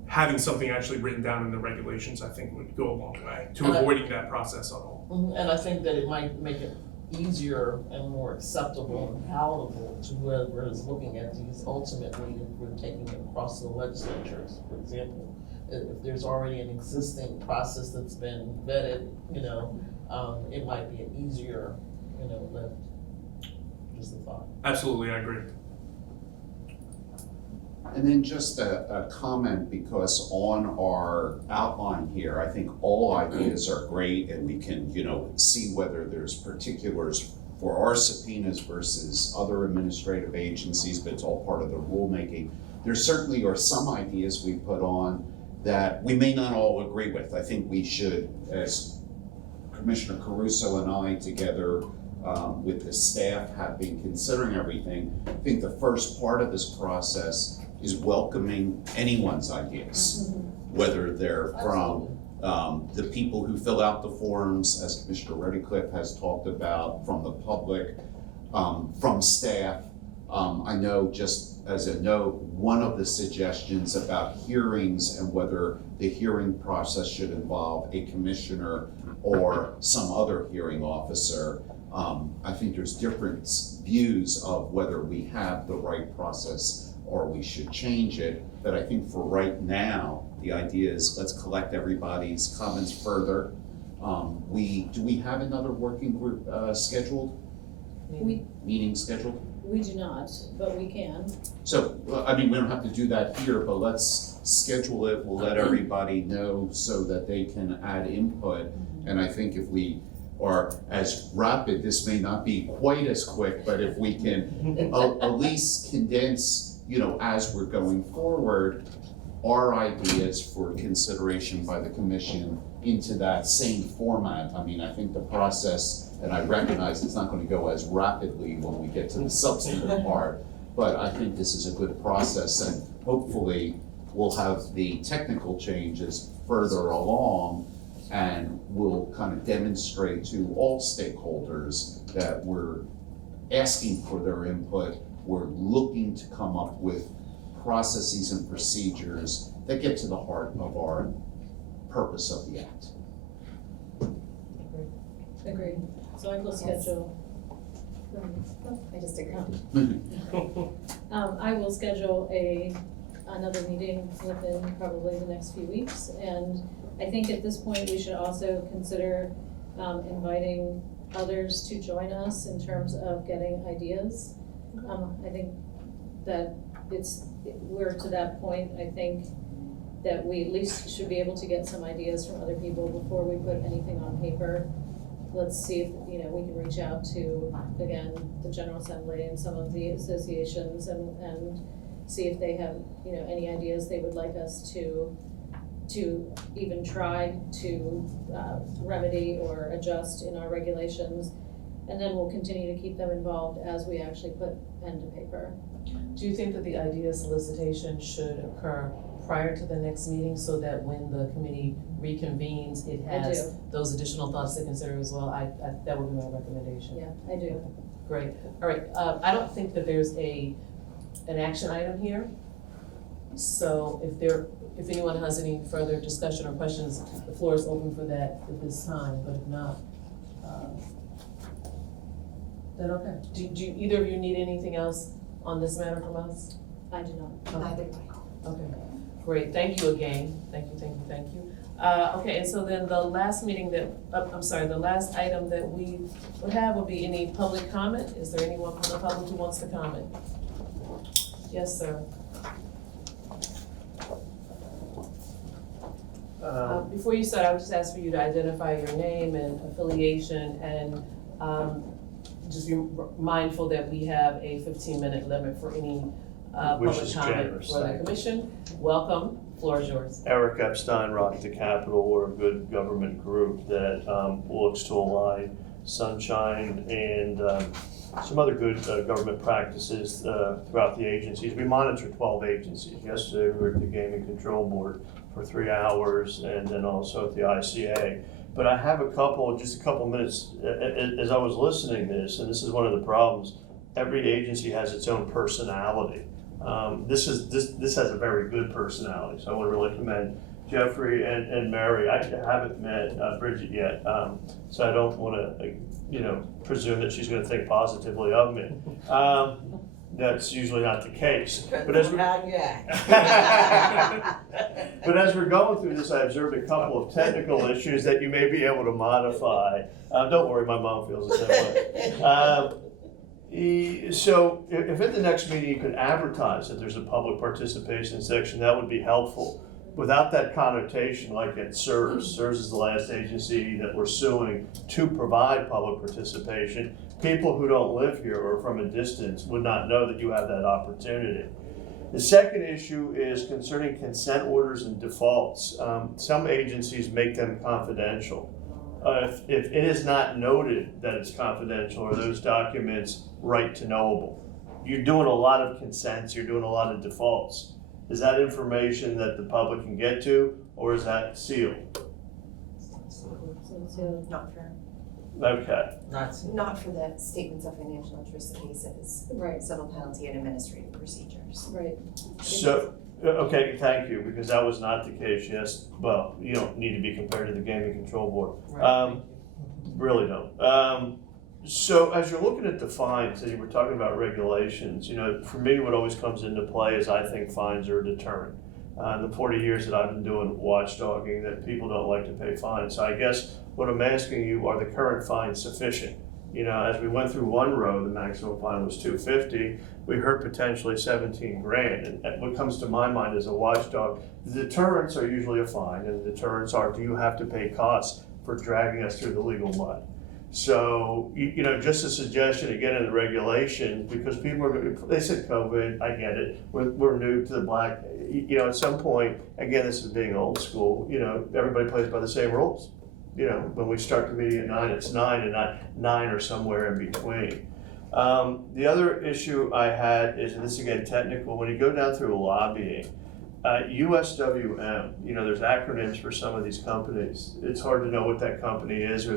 having something actually written down in the regulations, I think, would go a long way to And avoiding that process at all. And I think that it might make it easier and more acceptable and palatable to whoever is looking at these ultimately if we're taking it across the legislatures, for example. If there's already an existing process that's been vetted, it might be an easier, lift. Just a thought. Absolutely, I agree. And then just a comment, because on our outline here, I think all ideas are great and we can, see whether there's particulars for our subpoenas versus other administrative agencies, but it's all part of the rulemaking. There certainly are some ideas we put on that we may not all agree with. I think we should, as Commissioner Caruso and I together with the staff have been considering everything. I think the first part of this process is welcoming anyone's ideas, whether they're from the people who fill out the forms, as Commissioner Reddycliffe has talked about, from the public, from staff. I know, just as a note, one of the suggestions about hearings and whether the hearing process should involve a commissioner or some other hearing officer. I think there's different views of whether we have the right process or we should change it. But I think for right now, the idea is let's collect everybody's comments further. Do we have another working group scheduled? Meeting scheduled? We do not, but we can. So, we don't have to do that here, but let's schedule it. We'll let everybody know so that they can add input. And I think if we are as rapid, this may not be quite as quick, but if we can at least condense, as we're going forward, our ideas for consideration by the commission into that same format. I think the process, and I recognize it's not going to go as rapidly when we get to the substantive part, but I think this is a good process, and hopefully we'll have the technical changes further along, and we'll kind of demonstrate to all stakeholders that we're asking for their input. We're looking to come up with processes and procedures that get to the heart of our purpose of the act. Agreed. So I will schedule. I just agree. I will schedule another meeting within probably the next few weeks, and I think at this point we should also consider inviting others to join us in terms of getting ideas. I think that we're to that point. I think that we at least should be able to get some ideas from other people before we put anything on paper. Let's see if, we can reach out to, again, the General Assembly and some of the associations and see if they have, any ideas they would like us to even try to remedy or adjust in our regulations. And then we'll continue to keep them involved as we actually put pen to paper. Do you think that the idea solicitation should occur prior to the next meeting so that when the committee reconvenes, it has those additional thoughts to consider as well? That would be my recommendation. Yeah, I do. Great. All right. I don't think that there's an action item here. So if anyone has any further discussion or questions, the floor is open for that at this time. But if not, then okay. Do either of you need anything else on this matter from us? I do not. Neither do Okay, great, thank you again, thank you. Okay, and so then the last meeting the last item that we would have would be any public comment. Is there anyone from the public who wants to comment? Yes, sir. Before you start, I would just ask for you to identify your name and affiliation, and just be mindful that we have a 15-minute limit for any Which public is comment generous, for the thank you. commission. Welcome, floor is yours. Eric Epstein, Rock to Capital. We're a good government group that looks to align Sunshine, and some other good government practices throughout the agencies. We monitor 12 agencies. Yesterday, we were at the Gaming Control Board for 3 hours, and then also at the ICA. But I have just a couple minutes, as I was listening to this, and this is one of the problems, every agency has its own personality. This has a very good personality, so I want to really commend Jeffrey and Mary. I haven't met Bridget yet, so I don't want to, presume that she's going to think positively of me. That's usually not the case. But as Not yet. But as we're going through this, I observed a couple of technical issues that you may be able to modify. Don't worry, my mom feels the same way. So if at the next meeting you could advertise that there's a public participation section, that would be helpful. Without that connotation, like at SERS is the last agency that we're suing to provide public participation. People who don't live here or from a distance would not know that you have that opportunity. The second issue is concerning consent orders and defaults. Some agencies make them confidential. If it is not noted that it's confidential or those documents right to knowable, you're doing a lot of consents, you're doing a lot of defaults. Is that information that the public can get to, or is that sealed? Not for, Okay. not for the statements of financial interest cases, Right, civil penalty and administrative procedures. right. So, okay, thank you, because that was not the case, yes. Well, you don't need to be compared to the Gaming Control Board. Really don't. So as you're looking at the fines, and you were talking about regulations, for me, what always comes into play is I think fines are a deterrent. In the 40 years that I've been doing watchdogging, that people don't like to pay fines. So I guess what I'm asking you, are the current fines sufficient? As we went through one road, the maximum fine was $250. We heard potentially 17 grand. And what comes to my mind as a watchdog, the deterrents are usually a fine, and the deterrents are, do you have to pay costs for dragging us through the legal mud? So, just a suggestion again in the regulation, because they said COVID, I get it, we're new to the black, at some point, again, this is being old school, everybody plays by the same rules. When we start the meeting at 9, it's 9 and not 9 or somewhere in between. The other issue I had is, and this is again technical, when you go down through lobbying, USWM, there's acronyms for some of these companies. It's hard to know what that company is, or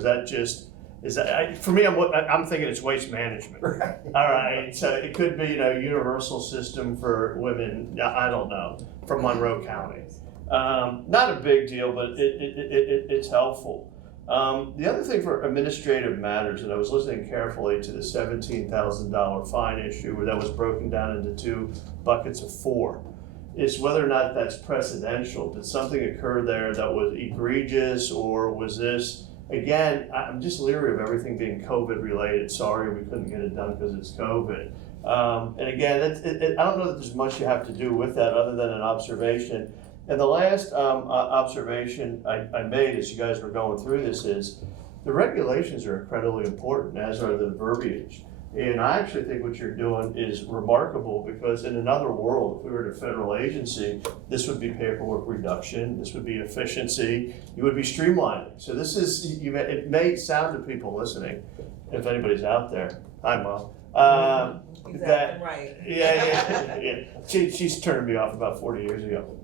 for me, I'm thinking it's waste management. Right. All right, so it could be, Universal System for Women, I don't know, from Monroe County. Not a big deal, but it's helpful. The other thing for administrative matters, and I was listening carefully to the $17,000 fine issue, where that was broken down into 2 buckets of 4, is whether or not that's precedential. Did something occur there that was egregious, or was this, again, I'm just leery of everything being COVID related. Sorry, we couldn't get it done because it's COVID. And again, I don't know that there's much you have to do with that other than an observation. And the last observation I made as you guys were going through this is the regulations are incredibly important, as are the verbiage. And I actually think what you're doing is remarkable, because in another world, if we were at a federal agency, this would be paperwork reduction, this would be efficiency, you would be streamlining. So this is, it may sound to people listening, if anybody's out there, hi Mom. Exactly right. Yeah. She's turned me off about 40 years ago.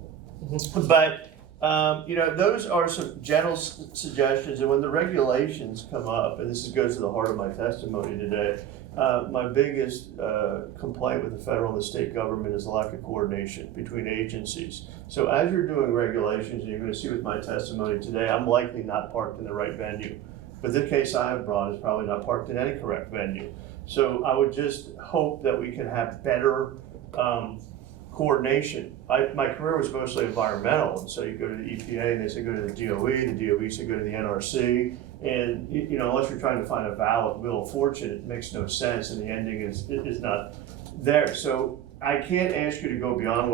But, those are some general suggestions, and when the regulations come up, and this goes to the heart of my testimony today, my biggest complaint with the federal and the state government is the lack of coordination between agencies. So as you're doing regulations, and you're going to see with my testimony today, I'm likely not parked in the right venue. But the case I have brought is probably not parked in any correct venue. So I would just hope that we can have better coordination. My career was mostly environmental, and so you go to the EPA and they say go to the DOE said go to the NRC, and unless you're trying to find a valid wheel of fortune, it makes no sense, and the ending is not there. So I can't ask you to go beyond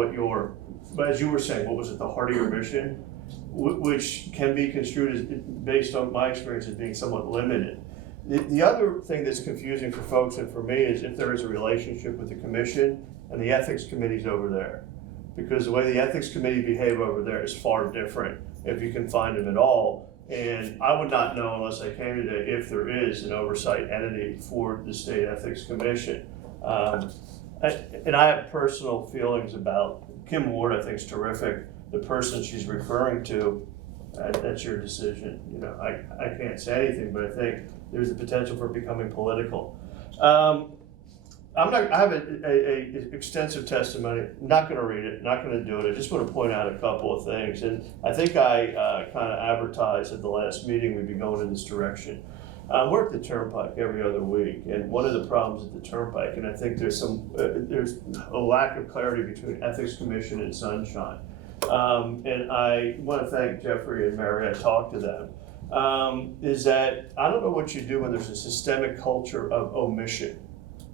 but as you were saying, what was at the heart of your mission, which can be construed as, based on my experience, as being somewhat limited. The other thing that's confusing for folks and for me is if there is a relationship with the commission and the ethics committee's over there. Because the way the ethics committee behave over there is far different, if you can find them at all, And I would not know unless I came today if there is an oversight entity for the State Ethics Commission. And I have personal feelings about Kim Ward. I think is terrific. The person she's referring to, that's your decision. You know, I can't say anything, but I think there's the potential for becoming political. I have a extensive testimony. Not going to read it. Not going to do it. I just want to point out a couple of things. And I think I kind of advertised at the last meeting we'd be going in this direction. We're at the Turnpike every other week, and one of the problems at the Turnpike, and I think there's a lack of clarity between Ethics Commission and Sunshine. And I want to thank Jeffrey and Mary. I talked to them. Is that I don't know what you do when there's a systemic culture of omission,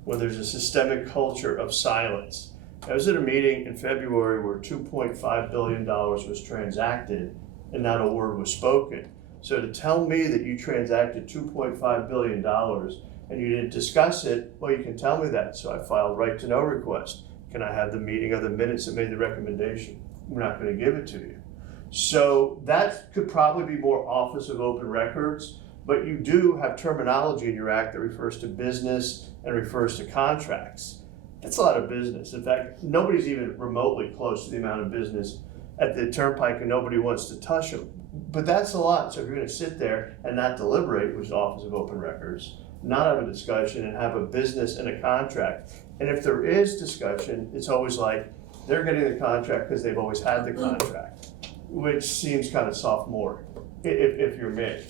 when there's a systemic culture of silence. I was at a meeting in February where $2.5 billion was transacted and not a word was spoken. So to tell me that you transacted $2.5 billion and you didn't discuss it, well, you can tell me that. So I filed right to know request. Can I have the meeting of the minutes that made the recommendation? We're not going to give it to you. So that could probably be more Office of Open Records, but you do have terminology in your act that refers to business and refers to contracts. That's a lot of business. In fact, nobody's even remotely close to the amount of business at the Turnpike, and nobody wants to touch them. But that's a lot. So if you're going to sit there and not deliberate, which is the Office of Open Records, not have a discussion and have a business and a contract, and if there is discussion, it's always like they're getting the contract because they've always had the contract, which seems kind of sophomore, if you're me.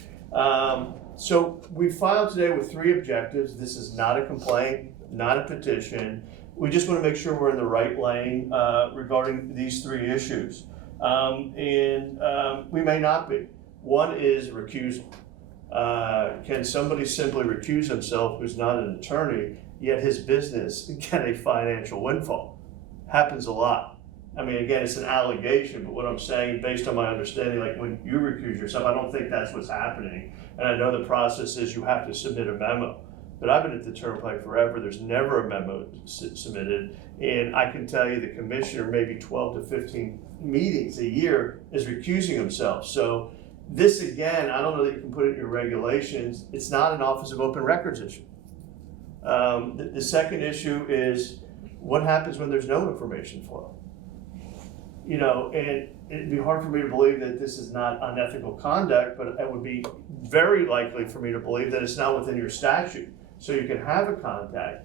So we filed today with 3 objectives. This is not a complaint, not a petition. We just want to make sure we're in the right lane regarding these 3 issues. We may not be. One is recusal. Can somebody simply recuse himself who's not an attorney, yet his business get a financial windfall? Happens a lot. I mean, again, it's an allegation, but what I'm saying, based on my understanding, like when you recuse yourself, I don't think that's what's happening. And I know the process is you have to submit a memo. But I've been at the Turnpike forever. There's never a memo submitted. And I can tell you the commissioner, maybe 12 to 15 meetings a year, is recusing himself. So this, again, I don't know that you can put it in your regulations. It's not an Office of Open Records issue. The second issue is what happens when there's no information flow? You know, and it'd be hard for me to believe that this is not unethical conduct, but it would be very likely for me to believe that it's not within your statute. So you can have a conduct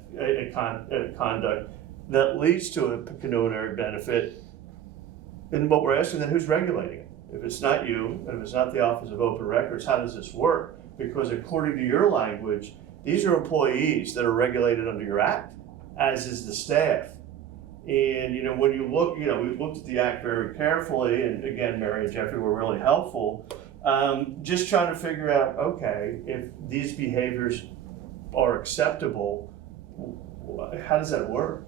that leads to a pecuniary benefit. And what we're asking then, who's regulating it? If it's not you, and if it's not the Office of Open Records, how does this work? Because according to your language, these are employees that are regulated under your act, as is the staff. And, you know, when you look, you know, we've looked at the act very carefully, and again, Mary and Jeffrey were really helpful, just trying to figure out, okay, if these behaviors are acceptable, how does that work?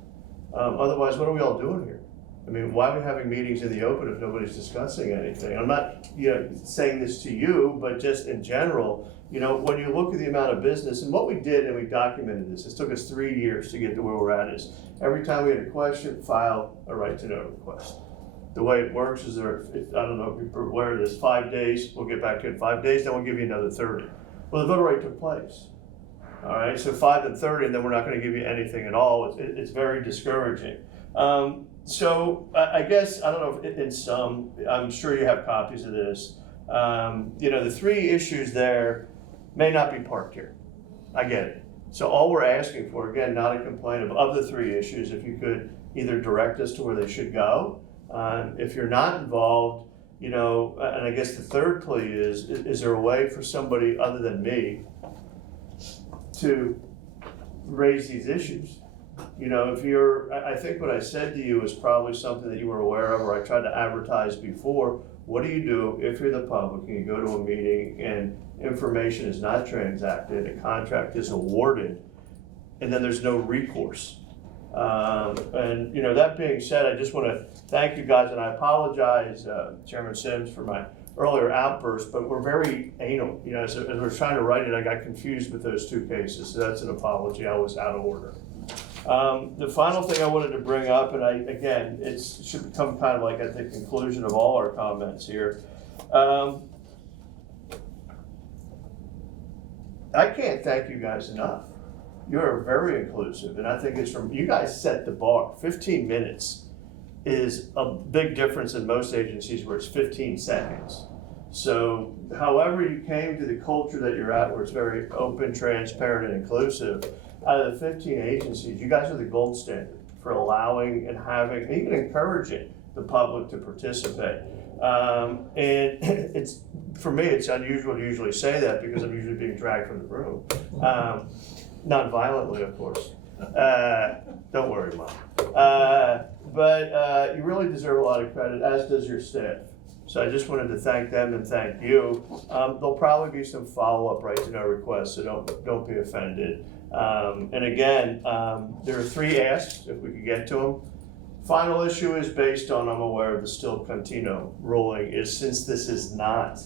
Otherwise, what are we all doing here? I mean, why are we having meetings in the open if nobody's discussing anything? I'm not, you know, saying this to you, but just in general, you know, when you look at the amount of business, and what we did, and we documented this, it took us 3 years to get to where we're at, is every time we had a question, file a right to know request. The way it works is there, I don't know if you're aware of this, 5 days, we'll get back to it in 5 days, then we'll give you another 30. Well, the voter right took place. All right, so 5 and 30, and then we're not going to give you anything at all. It's very discouraging. So I guess, I don't know if in some, I'm sure you have copies of this. You know, the 3 issues there may not be parked here. I get it. So all we're asking for, again, not a complaint of the 3 issues, if you could either direct us to where they should go. If you're not involved, you know, and I guess the third plea is there a way for somebody other than me to raise these issues? You know, if you're, I think what I said to you is probably something that you were aware of, or I tried to advertise before. What do you do if you're the public and you go to a meeting and information is not transacted, a contract is awarded, and then there's no recourse? And, you know, that being said, I just want to thank you guys, and I apologize, Chairman Sims, for my earlier outburst, but we're very anal. You know, as I was trying to write it, I got confused with those 2 cases, so that's an apology. I was out of order. The final thing I wanted to bring up, and again, it should become kind of like at the conclusion of all our comments here. I can't thank you guys enough. You're very inclusive, and I think it's you guys set the bar. 15 minutes is a big difference in most agencies where it's 15 seconds. So however you came to the culture that you're at, where it's very open, transparent, and inclusive, out of the 15 agencies, you guys are the gold standard for allowing and having, even encouraging the public to participate. And it's, for me, it's unusual to usually say that because I'm usually being dragged from the room. Not violently, of course. Don't worry, Mom. But you really deserve a lot of credit, as does your staff. So I just wanted to thank them and thank you. There'll probably be some follow-up right to know requests, so don't be offended. And again, there are 3 asks, if we could get to them. Final issue is based on, I'm aware of the Still-Contino ruling, is since this is not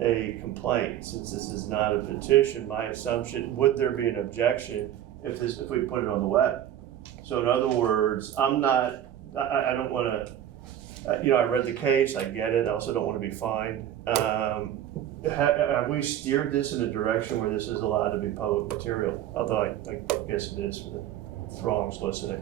a complaint, since this is not a petition, my assumption, would there be an objection if we put it on the web? So in other words, I don't wanna, I read the case, I get it, I also don't wanna be fined. Have we steered this in a direction where this is allowed to be public material? Although I guess it is for the throngs listening.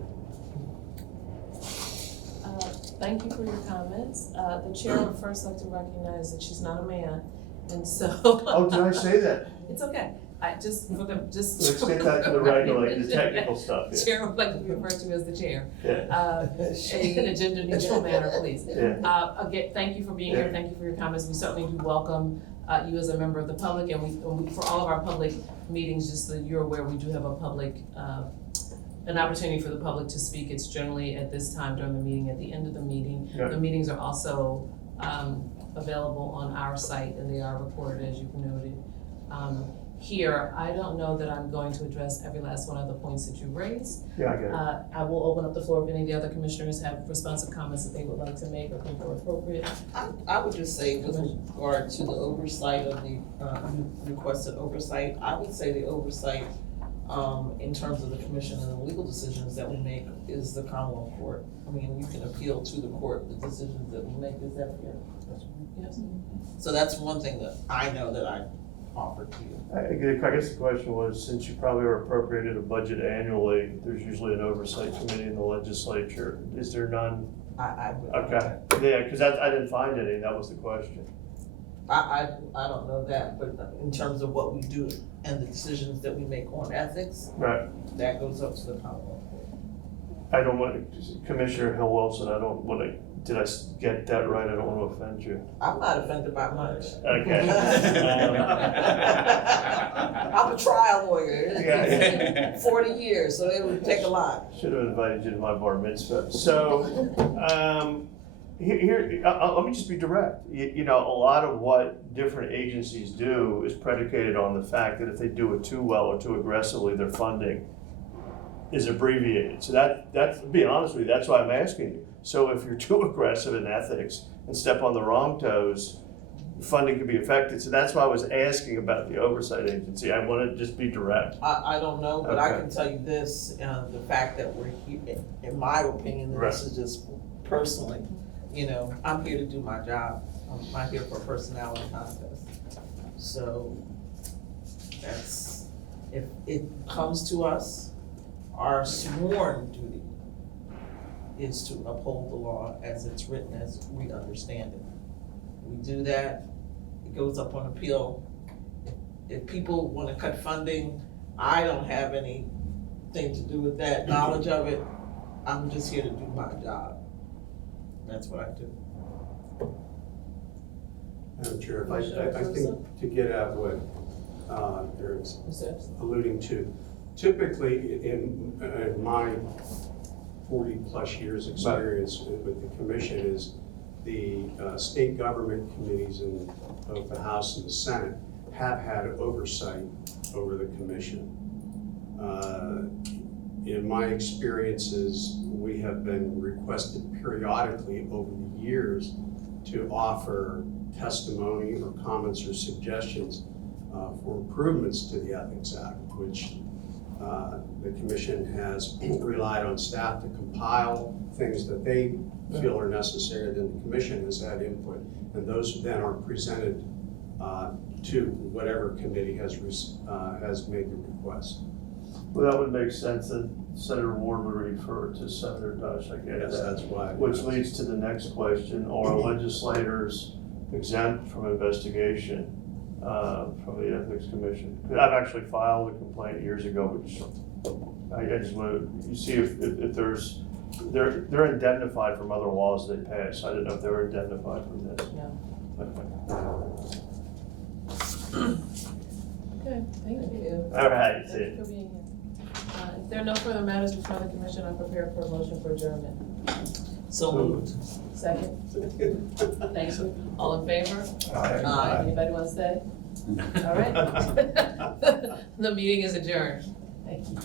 Thank you for your comments. The chair would first like to recognize that she's not a man, and so. Oh, did I say that? It's okay. Just. Let's get that to the regular, the technical stuff, yeah. Chair would like to be referred to as the chair. Yeah. In a gender neutral manner, please. Yeah. Again, thank you for being here. Thank you for your comments. We certainly do welcome you as a member of the public, and we for all of our public meetings, just so you're aware, we do have a public, an opportunity for the public to speak. It's generally at this time during the meeting, at the end of the meeting. Yeah. The meetings are also available on our site, and they are recorded, as you've noted. Here, I don't know that I'm going to address every last one of the points that you raised. Yeah, I get it. I will open up the floor if any of the other commissioners have responsive comments that they would like to make or think are appropriate. I would just say with regard to the oversight of the requested oversight, I would say the oversight in terms of the commission and the legal decisions that we make is the Commonwealth Court. I mean, you can appeal to the court the decisions that we make, is that fair? Yes. So that's one thing that I know that I offer to you. I guess the question was, since you probably are appropriated a budget annually, there's usually an oversight committee in the legislature. Is there none? I would. Okay, yeah, because I didn't find any, that was the question. I don't know that, but in terms of what we do and the decisions that we make on ethics, Right. that goes up to the Commonwealth Court. I don't want, Commissioner Hill Wilson, I don't want to, did I get that right? I don't want to offend you. I'm not offended by much. Okay. I'm a trial lawyer. Yeah. 40 years, so it would take a lot. Should have invited you to my bar mitzvah. So, here, let me just be direct. You know, a lot of what different agencies do is predicated on the fact that if they do it too well or too aggressively, their funding is abbreviated. So that's, being honest with you, that's why I'm asking you. So if you're too aggressive in ethics and step on the wrong toes, funding could be affected. So that's why I was asking about the oversight agency. I want to just be direct. I don't know, but I Okay. can tell you this, the fact that we're here, in my opinion, and this is just personally, you know, I'm here to do my job. I'm not here for a personality contest. So that's, if it comes to us, our sworn duty is to uphold the law as it's written, as we understand it. We do that, it goes up on appeal. If people wanna cut funding, I don't have anything to do with that, knowledge of it. I'm just here to do my job. That's what I do. Madam Chair, I think to get at what Eric's alluding to, typically in my 40-plus years experience with the commission is the state government committees in both the House and the Senate have had oversight over the commission. In my experiences, we have been requested periodically over the years to offer testimony or comments or suggestions for improvements to the Ethics Act, which the commission has relied on staff to compile things that they feel are necessary. Then the commission has had input, and those then are presented to whatever committee has made the request. Well, that would make sense that Senator Ward would refer to Senator Dush, I get Yes, that. that's why. Which leads to the next question, are legislators exempt from investigation from the Ethics Commission? 'Cause I've actually filed a complaint years ago, which I just want to, see if there's, they're indemnified from other laws they pass. I didn't know if they were indemnified from this. Okay, thank you. All right, Thank you for being here. If there are no further matters before the commission, I'm prepared for a motion for adjournment. So moved. Second? Thank you. All in favor? Aye. Anybody want to stay? All right. The meeting is adjourned. Thank you.